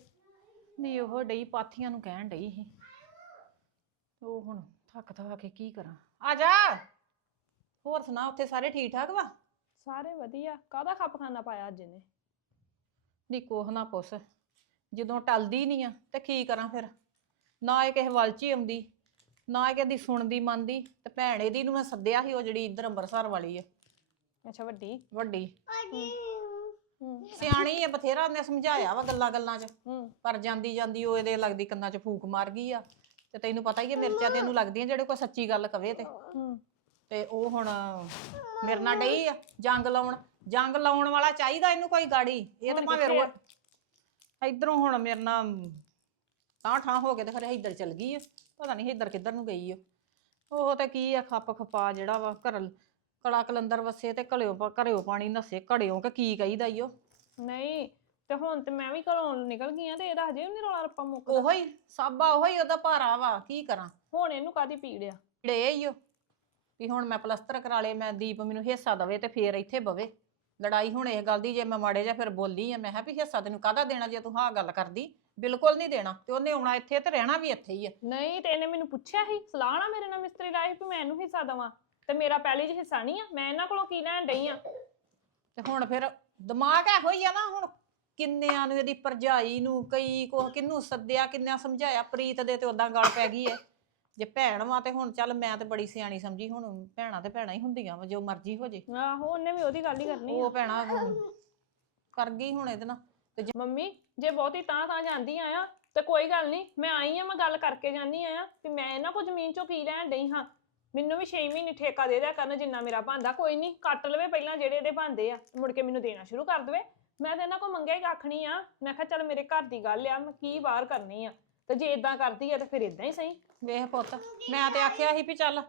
ਨਹੀਂ ਉਹ ਡਈ ਪਾਥੀਆਂ ਨੂੰ ਕਹਿਣ ਡਈ ਸੀ। ਉਹ ਹੁਣ ਥੱਕ ਥਾ ਕੇ ਕੀ ਕਰਾਂ? ਆ ਜਾ! ਹੋਰ ਸੁਣਾ ਉੱਥੇ ਸਾਰੇ ਠੀਕ ਠਾਕ ਵਾ? ਸਾਰੇ ਵਧੀਆ। ਕਾਹਦਾ ਖੱਪਖਾਨਾ ਪਾਇਆ ਅੱਜ ਇਹਨੇ? ਨੀ ਕੋਹ ਨਾ ਪੁੱਛ। ਜਦੋਂ ਟਲਦੀ ਨਹੀਂ ਆ ਤੇ ਕੀ ਕਰਾਂ ਫਿਰ? ਨਾ ਇਹ ਕਿਸੇ ਵੱਲ ਚ ਹੀ ਆਉਂਦੀ ਨਾ ਇਹ ਕਹਦੀ ਸੁਣਦੀ ਮੰਨਦੀ ਤੇ ਭੈਣ ਇਹਦੀ ਨੂੰ ਮੈਂ ਸੱਦਿਆ ਸੀ ਉਹ ਜਿਹੜੀ ਇੱਧਰ ਅੰਮ੍ਰਿਤਸਰ ਵਾਲੀ ਆ। ਅੱਛਾ ਵੱਡੀ? ਵੱਡੀ। ਸਿਆਣੀ ਆ ਬਥੇਰਾ ਉਹਨੇ ਸਮਝਾਇਆ ਵਾ ਗੱਲਾਂ ਗੱਲਾਂ 'ਚ। ਪਰ ਜਾਂਦੀ ਜਾਂਦੀ ਉਹ ਇਹਦੇ ਲੱਗਦੀ ਕੰਨਾਂ 'ਚ ਫੂਕ ਮਾਰ ਗਈ ਆ। ਤੇ ਤੈਨੂੰ ਪਤਾ ਹੀ ਆ ਮਿਰਚਾਂ ਤੇ ਇਹਨੂੰ ਲੱਗਦੀਆਂ ਜਿਹੜੇ ਕੋਈ ਸੱਚੀ ਗੱਲ ਕਵੇ ਤੇ। ਤੇ ਉਹ ਹੁਣ ਮੇਰੇ ਨਾਲ ਡਈ ਆ ਜੰਗ ਲਾਉਣ। ਜੰਗ ਲਾਉਣ ਵਾਲਾ ਚਾਹੀਦਾ ਇਹਨੂੰ ਕੋਈ ਗਾੜੀ। ਇਹ ਤਾਂ ਭਾਵੇਂ? ਰੋ ਇਧਰੋਂ ਹੁਣ ਮੇਰੇ ਨਾਲ ਤਾਂ ਠਾਂ ਹੋ ਕੇ ਤੇ ਖਰੇ ਇੱਧਰ ਚਲ ਗਈ ਆ। ਪਤਾ ਨਹੀਂ ਇੱਧਰ ਕਿੱਧਰ ਨੂੰ ਗਈ ਆ। ਉਹ ਤੇ ਕੀ ਆ ਖੱਪ ਖਪਾ ਜਿਹੜਾ ਵਾ ਘਰ ਕਲਾ ਕਲੰਦਰ ਵਸੇ ਤੇ ਘਲਿਓ ਪਾ- ਘਰਿਓ ਪਾਣੀ ਨਸੇ ਘੜਿਓ ਕਿ ਕੀ ਕਹੀਦਾ ਈ ਉਹ? ਨਹੀਂ ਤੇ ਹੁਣ ਤੇ ਮੈਂ ਵੀ ਘਰੋਂ ਨਿਕਲ ਗਈ ਆ ਤੇ ਇਹਦਾ ਹਜੇ ਵੀ ਨਹੀਂ ਰੌਲਾ ਰੱਪਾ ਮੁੱਕਦਾ। ਉਹੋ ਹੀ ਸਾਬਾ ਉਹੋ ਹੀ ਉਹਦਾ ਭਾਰਾ ਵਾ ਕੀ ਕਰਾਂ? ਹੁਣ ਇਹਨੂੰ ਕਾਦੀ ਪੀੜ ਆ? ਈ ਓ ਵੀ ਹੁਣ ਮੈਂ ਪਲਸਤਰ ਕਰਾ ਲੇ ਮੈਂ ਦੀਪ ਮੈਨੂੰ ਹਿੱਸਾ ਦਵੇ ਤੇ ਫੇਰ ਇੱਥੇ ਬਵੇ। ਲੜਾਈ ਹੁਣ ਇਹ ਗੱਲ ਦੀ ਜੇ ਮੈਂ ਮਾੜੇ ਜਾਂ ਫਿਰ ਬੋਲੀ ਆ ਮੈਂ ਕਿਹਾ ਵੀ ਹਿੱਸਾ ਤੈਨੂੰ ਕਾਹਦਾ ਦੇਣਾ ਜੇ ਤੂੰ ਹਾਂ ਗੱਲ ਕਰਦੀ? ਬਿਲਕੁਲ ਨਹੀਂ ਦੇਣਾ ਤੇ ਉਹਨੇ ਆਉਣਾ ਇੱਥੇ ਤੇ ਰਹਿਣਾ ਵੀ ਇੱਥੇ ਹੀ ਆ। ਨਹੀਂ ਤੇ ਇਹਨੇ ਮੈਨੂੰ ਪੁੱਛਿਆ ਸੀ ਸਲਾਹ ਨਾ ਮੇਰੇ ਨਾਲ ਮਿਸਤਰੀ ਲਾਈ ਵੀ ਮੈਂ ਇਹਨੂੰ ਹਿੱਸਾ ਦਵਾਂ। ਤੇ ਮੇਰਾ ਪਹਿਲੀ 'ਚ ਹਿੱਸਾ ਨਹੀਂ ਆ ਮੈਂ ਇਹਨਾਂ ਕੋਲੋਂ ਕੀ ਲੈਣ ਡਈ ਆ? ਤੇ ਹੁਣ ਫਿਰ ਦਿਮਾਗ ਇਹੋ ਹੀ ਆ ਨਾ ਹੁਣ ਕਿੰਨਿਆਂ ਨੂੰ ਇਹਦੀ ਭਰਜਾਈ ਨੂੰ ਕਈ ਕੋ ਕਿੰਨੂੰ ਸੱਦਿਆ ਕਿੰਨਿਆਂ ਸਮਝਾਇਆ ਪ੍ਰੀਤ ਦੇ ਤੇ ਉਦਾਂ ਗੱਲ ਪੈ ਗਈ ਐ ਜੇ ਭੈਣ ਵਾ ਤੇ ਹੁਣ ਚੱਲ ਮੈਂ ਤੇ ਬੜੀ ਸਿਆਣੀ ਸਮਝੀ ਹੁਣ ਭੈਣਾਂ ਤੇ ਭੈਣਾਂ ਹੀ ਹੁੰਦੀਆਂ ਵਾ ਜੋ ਮਰਜ਼ੀ ਹੋ ਜੇ। ਆਹੋ ਉਹਨੇ ਵੀ ਉਹਦੀ ਗੱਲ ਹੀ ਕਰਨੀ ਆ। ਉਹ ਭੈਣਾ ਕਰ ਗਈ ਹੁਣ ਇਹਦੇ ਨਾਲ। ਮੰਮੀ ਜੇ ਬਹੁਤੀ ਤਾਂ ਤਾਂ ਜਾਂਦੀ ਆ ਤੇ ਕੋਈ ਗੱਲ ਨਹੀਂ ਮੈਂ ਆਈ ਆ ਮੈਂ ਗੱਲ ਕਰਕੇ ਜਾਂਦੀ ਆ ਵੀ ਮੈਂ ਇਹਨਾਂ ਕੋ ਜ਼ਮੀਨ ਚੋਂ ਕੀ ਲੈਣ ਡਈ ਹਾਂ? ਮੈਨੂੰ ਵੀ 6 ਮਹੀਨੇ ਠੇਕਾ ਦੇ ਦਿਆ ਕਰਨ, ਜਿੰਨਾ ਮੇਰਾ ਭਾਂਦਾ ਕੋਈ ਨਹੀਂ ਕੱਟ ਲਵੇ ਪਹਿਲਾਂ ਜਿਹੜੇ ਇਹਦੇ ਬਣਦੇ ਆ, ਮੁੜ ਕੇ ਮੈਨੂੰ ਦੇਣਾ ਸ਼ੁਰੂ ਕਰ ਦੇਵੇ। ਮੈਂ ਤੇ ਇਹਨਾਂ ਕੋ ਮੰਗਿਆ ਹੀ ਕੱਖ ਨਹੀਂ ਆ। ਮੈਂ ਕਿਹਾ ਚੱਲ ਮੇਰੇ ਘਰ ਦੀ ਗੱਲ ਆ, ਮੈਂ ਕੀ ਬਾਹਰ ਕਰਨੀ ਆ। ਤੇ ਜੇ ਇਦਾਂ ਕਰਦੀ ਆ, ਤੇ ਫਿਰ ਇਦਾਂ ਹੀ ਸਹੀ। ਵੇਖ ਪੁੱਤ, ਮੈਂ ਤੇ ਆਖਿਆ ਸੀ ਵੀ ਚੱਲ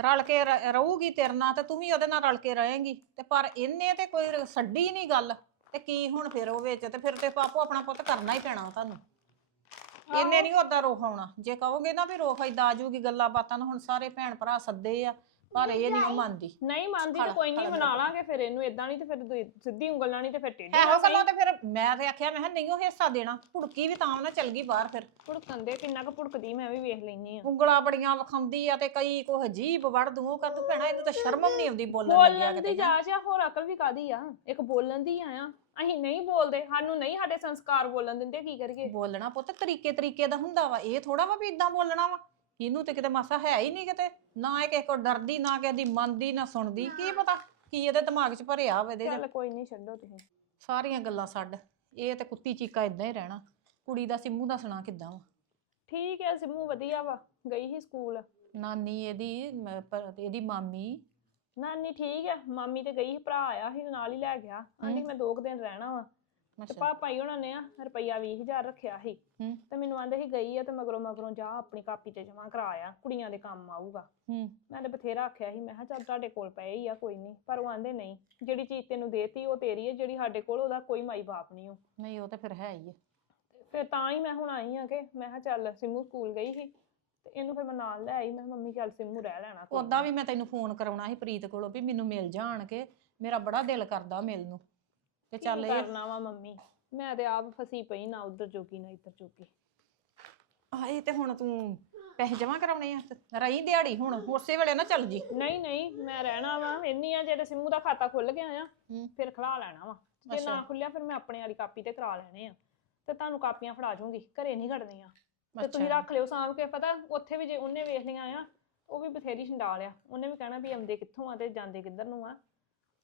ਰਲ ਕੇ ਰ- ਰਹੂਗੀ ਤੇਰੇ ਨਾਲ ਤੇ ਤੂੰ ਵੀ ਉਹਦੇ ਨਾਲ ਰਲ ਕੇ ਰਹੇਂਗੀ। ਤੇ ਪਰ ਇਹਨੇ ਤੇ ਕੋਈ ਰ- ਛੱਡੀ ਨਹੀਂ ਗੱਲ। ਤੇ ਕੀ ਹੁਣ ਫਿਰ ਉਹ ਵਿੱਚ, ਤੇ ਫਿਰ ਤੇ ਪਾਪੋ ਆਪਣਾ ਪੁੱਤ ਕਰਨਾ ਹੀ ਪੈਣਾ ਤੁਹਾਨੂੰ। ਇਹਨੇ ਨਹੀਂ ਉਹਦਾ ਰੋਖ ਆਉਣਾ। ਜੇ ਕਹੋਗੇ ਨਾ ਵੀ ਰੋਖ ਏਦਾਂ ਆ ਜਾਊਗੀ, ਗੱਲਾਂ ਬਾਤਾਂ ਨੂੰ ਹੁਣ ਸਾਰੇ ਭੈਣ ਭਰਾ ਸੱਦੇ ਆ। ਪਰ ਇਹ ਨਹੀਂ ਮੰਨਦੀ। ਨਹੀਂ ਮੰਨਦੀ ਤੇ ਕੋਈ ਨਹੀਂ ਮਨਾ ਲਾਂਗੇ ਫਿਰ ਇਹਨੂੰ ਇਦਾਂ ਨਹੀਂ ਤੇ ਫਿਰ ਦੂਈ- ਸਿੱਧੀ ਉਂਗਲ ਨਾਲ ਨਹੀਂ ਤੇ ਫਿਰ ਟੇਢੀ ਇਹੋ ਨਾਲ ਗੱਲੋਂ ਤੇ ਫਿਰ ਮੈਂ ਤੇ ਆਖਿਆ ਮੈਂ ਕਿਹਾ ਨਹੀਂ ਉਹ ਹਿੱਸਾ ਦੇਣਾ ਭੁੜਕੀ ਵੀ ਤਾਂ ਨਾ ਚਲ ਗਈ ਬਾਹਰ ਫਿਰ। ਭੁੜਕਣ ਦੇ ਕਿੰਨਾ ਕੁ ਭੁੜਕਦੀ ਮੈਂ ਵੀ ਵੇਖ ਲੈਣੀ ਆ ਉਂਗਲਾਂ ਬੜੀਆਂ ਵਖਾਉਂਦੀ ਆ ਤੇ ਕਈ ਕੋ ਹਜੀਬ ਵੜ ਦੂ ਕਰ ਤੂੰ ਭੈਣਾ ਇਹਨੂੰ ਤਾਂ ਸ਼ਰਮ ਵੀ ਨਹੀਂ ਆਉਂਦੀ ਬੋਲਣ ਲੱਗਿਆ ਬੋਲਣ ਦੀ ਕਿਤੇ ਜਾਚ ਆ ਹੋਰ ਅਕਲ ਵੀ ਕਾਦੀ ਆ? ਇੱਕ ਬੋਲਣ ਦੀ ਆ ਆ ਅਸੀਂ ਨਹੀਂ ਬੋਲਦੇ ਸਾਨੂੰ ਨਹੀਂ ਸਾਡੇ ਸੰਸਕਾਰ ਬੋਲਣ ਦਿੰਦੇ ਕੀ ਕਰੀਏ? ਬੋਲਣਾ ਪੁੱਤ ਤਰੀਕੇ ਤਰੀਕੇ ਦਾ ਹੁੰਦਾ ਵਾ ਇਹ ਥੋੜਾ ਵਾ ਵੀ ਇਦਾਂ ਬੋਲਣਾ ਵਾ। ਇਹਨੂੰ ਤੇ ਕਿਤੇ ਮਾਸਾ ਹੈ ਹੀ ਨਹੀਂ ਕਿਤੇ ਨਾ ਇਹ ਕਿਸੇ ਕੋ ਡਰਦੀ ਨਾ ਕਿਸੇ ਦੀ ਮੰਨਦੀ ਨਾ ਸੁਣਦੀ ਕੀ ਪਤਾ ਕੀ ਇਹਦੇ ਦਿਮਾਗ 'ਚ ਭਰਿਆ ਵਾ ਇਹਦੇ 'ਚ। ਚੱਲ ਕੋਈ ਨਹੀਂ ਛੱਡੋ ਤੁਸੀਂ। ਸਾਰੀਆਂ ਗੱਲਾਂ ਛੱਡ ਇਹ ਤੇ ਕੁੱਤੀ ਚੀਕਾ ਇਦਾਂ ਹੀ ਰਹਿਣਾ। ਕੁੜੀ ਦਾ ਸਿੰਮੂ ਦਾ ਸੁਣਾ ਕਿੱਦਾਂ ਵਾ? ਠੀਕ ਹੈ ਸਿੰਮੂ ਵਧੀਆ ਵਾ ਗਈ ਸੀ ਸਕੂਲ। ਨਾਨੀ ਇਹਦੀ ਮ- ਪ- ਇਹਦੀ ਮਾਮੀ। ਨਾਨੀ ਠੀਕ ਹੈ ਮਾਮੀ ਤੇ ਗਈ ਸੀ ਭਰਾ ਆਇਆ ਸੀ ਨਾਲ ਹੀ ਲੈ ਗਿਆ। ਹਮ। ਮੈਂ ਦੋ ਕੁ ਦਿਨ ਰਹਿਣਾ ਵਾ। ਤੇ ਪਾਪਾ ਹੀ ਉਹਨਾਂ ਨੇ ਆ ਰੁਪਈਆ 20000 ਰੱਖਿਆ ਸੀ। ਹੂੰ। ਤੇ ਮੈਨੂੰ ਆਂਦੇ ਸੀ ਗਈ ਆ ਤੇ ਮਗਰੋਂ ਮਗਰੋਂ ਜਾ ਆਪਣੀ ਕਾਪੀ ਤੇ ਜਮਾ ਕਰਾਇਆ ਕੁੜੀਆਂ ਦੇ ਕੰਮ ਆਊਗਾ। ਹੂੰ। ਮੈਂ ਤੇ ਬਥੇਰਾ ਆਖਿਆ ਸੀ ਮੈਂ ਕਿਹਾ ਚੱਲ ਤੁਹਾਡੇ ਕੋਲ ਪਏ ਹੀ ਆ ਕੋਈ ਨਹੀਂ। ਪਰ ਉਹ ਆਂਦੇ ਨਹੀਂ ਜਿਹੜੀ ਚੀਜ਼ ਤੈਨੂੰ ਦੇਤੀ ਉਹ ਤੇਰੀ ਹੈ ਜਿਹੜੀ ਸਾਡੇ ਕੋਲ ਉਹਦਾ ਕੋਈ ਮਾਈ ਬਾਪ ਨਹੀਂ ਉਹ ਨਹੀਂ ਉਹ ਤੇ ਫਿਰ ਹੈ ਹੀ ਆ। ਫਿਰ ਤਾਂ ਹੀ ਮੈਂ ਹੁਣ ਆਈ ਆ ਕਿ ਮੈਂ ਕਿਹਾ ਚੱਲ ਸਿੰਮੂ ਸਕੂਲ ਗਈ ਸੀ ਤੇ ਇਹਨੂੰ ਫਿਰ ਮੈਂ ਨਾਲ ਲੈ ਆਈ ਮੈਂ ਕਿਹਾ ਮੰਮੀ ਚੱਲ ਸਿੰਮੂ ਰਹਿ ਲੈਣਾ ਕੋਈ ਉਦਾਂ। ਵੀ ਮੈਂ ਤੈਨੂੰ ਫੋਨ ਕਰਾਉਣਾ ਸੀ ਪ੍ਰੀਤ ਕੋਲੋਂ ਵੀ ਮੈਨੂੰ ਮਿਲ ਜਾਣ ਕੇ ਮੇਰਾ ਬੜਾ ਦਿਲ ਕਰਦਾ ਮਿਲ ਨੂੰ। ਤੇ ਚੱਲ ਇਹ ਕਰਨਾ ਵਾ ਮੰਮੀ? ਮੈਂ ਤੇ ਆਪ ਫਸੀ ਪਈ ਨਾ ਉਧਰ ਜੋਗੀ ਨਾ ਇੱਧਰ ਜੋਗੀ ਆਏ ਤੇ ਹੁਣ ਤੂੰ ਪੈਸੇ ਜਮਾ ਕਰਾਉਣੇ ਆ ਰਹੀ ਦਿਹਾੜੀ ਹੁਣ ਉਸੇ ਵੇਲੇ ਨਾ ਚੱਲ ਜੀ। ਨਹੀਂ ਨਹੀਂ ਮੈਂ ਰਹਿਣਾ ਵਾ ਇੰਨੀ ਆ ਜਿਹੜੇ ਸਿੰਮੂ ਦਾ ਖਾਤਾ ਖੁੱਲ ਗਿਆ ਆ। ਫਿਰ ਖਲਾ ਲੈਣਾ ਵਾ। ਜੇ। ਨਾ ਖੁੱਲਿਆ ਫਿਰ ਮੈਂ ਆਪਣੇ ਵਾਲੀ ਕਾਪੀ ਤੇ ਕਰਾ ਲੈਣੇ ਆ। ਤੇ ਤੁਹਾਨੂੰ ਕਾਪੀਆਂ ਫੜਾ ਜੂੰਗੀ ਘਰੇ ਨਹੀਂ ਘੜਨੀਆਂ। ਤੇ ਤੁਸੀਂ। ਰੱਖ ਲਿਓ ਸਾਂਭ ਕੇ ਪਤਾ ਉੱਥੇ ਵੀ ਜੇ ਉਹਨੇ ਵੇਖ ਲਈਆਂ ਆ ਉਹ ਵੀ ਬਥੇਰੀ ਛੰਡਾਲ ਆ। ਉਹਨੇ ਵੀ ਕਹਿਣਾ ਵੀ ਆਉਂਦੇ ਕਿੱਥੋਂ ਆ ਤੇ ਜਾਂਦੇ ਕਿੱਧਰ ਨੂੰ ਆ।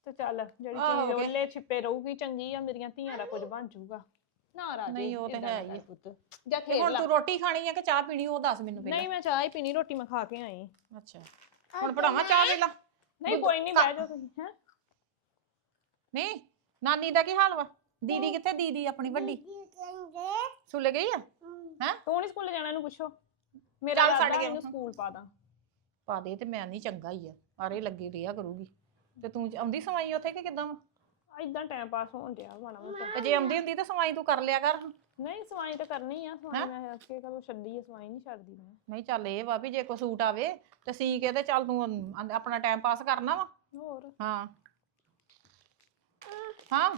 ਤੇ ਚੱਲ ਜਿਹੜੀ ਆਹੋ ਚੀਜ਼ ਕਿ- ਉਹਲੇ ਛਿਪੇ ਰਹੂਗੀ ਚੰਗੀ ਆ ਮੇਰੀਆਂ ਧੀਆਂ ਦਾ ਕੁਝ ਬਣ ਜਾਊਗਾ। ਨਾ ਰਾਜੇ ਨਹੀਂ, ਉਹ ਤੇ ਏਦਾਂ ਹੈ ਨਾ ਹੀ ਕਰ। ਪੁੱਤ। ਜਾ ਤੇ ਖੇਡ ਹੁਣ ਲਾ। ਤੂੰ ਰੋਟੀ ਖਾਣੀ ਆ ਕਿ ਚਾਹ ਪੀਣੀ ਉਹ ਦੱਸ ਮੈਨੂੰ ਨਹੀਂ ਪਹਿਲਾਂ ਮੈਂ ਚਾਹ ਹੀ ਪੀਣੀ ਰੋਟੀ ਮੈਂ ਖਾ ਕੇ ਆਈ। ਅੱਛਾ। ਹੁਣ ਪੜਾਵਾਂ ਚਾਹ ਲੈ ਲਾ ਨਹੀਂ ਕੋਈ ਨਹੀਂ ਕਾ- ਬਹਿ ਜਾਓ ਤੁਸੀਂ ਹੈ? ਨਹੀਂ ਨਾਨੀ ਦਾ ਕੀ ਹਾਲ ਵਾ? ਦੀਦੀ ਕਿੱਥੇ? ਦੀਦੀ ਆਪਣੀ ਵੱਡੀ। ਸੁਲੇ ਗਈ ਆ? ਤੂੰ ਨਹੀਂ ਸਕੂਲ ਜਾਣਾ ਇਹਨੂੰ ਪੁੱਛੋ। ਮੇਰਾ ਚੱਲ ਛੱਡ। ਇਹਨੂੰ ਸਕੂਲ ਪਾ ਦਾਂ। ਪਾ ਦੇ ਤੇ ਮੈਂ ਨਹੀਂ ਚੰਗਾ ਹੀ ਆ। ਆਰੇ ਲੱਗੀ ਰਿਹਾ ਕਰੂਗੀ। ਤੇ ਤੂੰ ਆਉਂਦੀ ਸਵਾਈ ਉੱਥੇ ਕਿ ਕਿਦਾਂ ਇਦਾਂ ਟਾਈਮ ਪਾਸ ਹੋਣ ਡਿਆ ਮਾੜਾ ਮੋਟਾ। ਤੇ ਜੇ ਆਉਂਦੀ ਹੁੰਦੀ ਤਾਂ ਸਵਾਈ ਤੂੰ ਕਰ ਲਿਆ ਕਰ। ਨਹੀਂ ਸਵਾਈ ਤਾਂ ਕਰਨੀ ਆ ਸਵਾਈ ਮੈਂ ਅੱਗੇ ਕਦੋਂ ਛੱਡੀ ਆ ਸਵਾਈ ਨਹੀਂ ਛੱਡਦੀ ਮੈਂ। ਨਹੀਂ ਚੱਲ ਇਹ ਵਾ ਵੀ ਜੇ ਕੋਈ ਸੂਟ ਆਵੇ ਤੇ ਸੀ ਕੇ ਤੇ ਚੱਲ ਤੂੰ ਅੰ- ਆਪਣਾ ਟਾਈਮ ਪਾਸ ਕਰਨਾ ਵਾ। ਹੋਰ? ਹਾਂ। ਹਾਂ।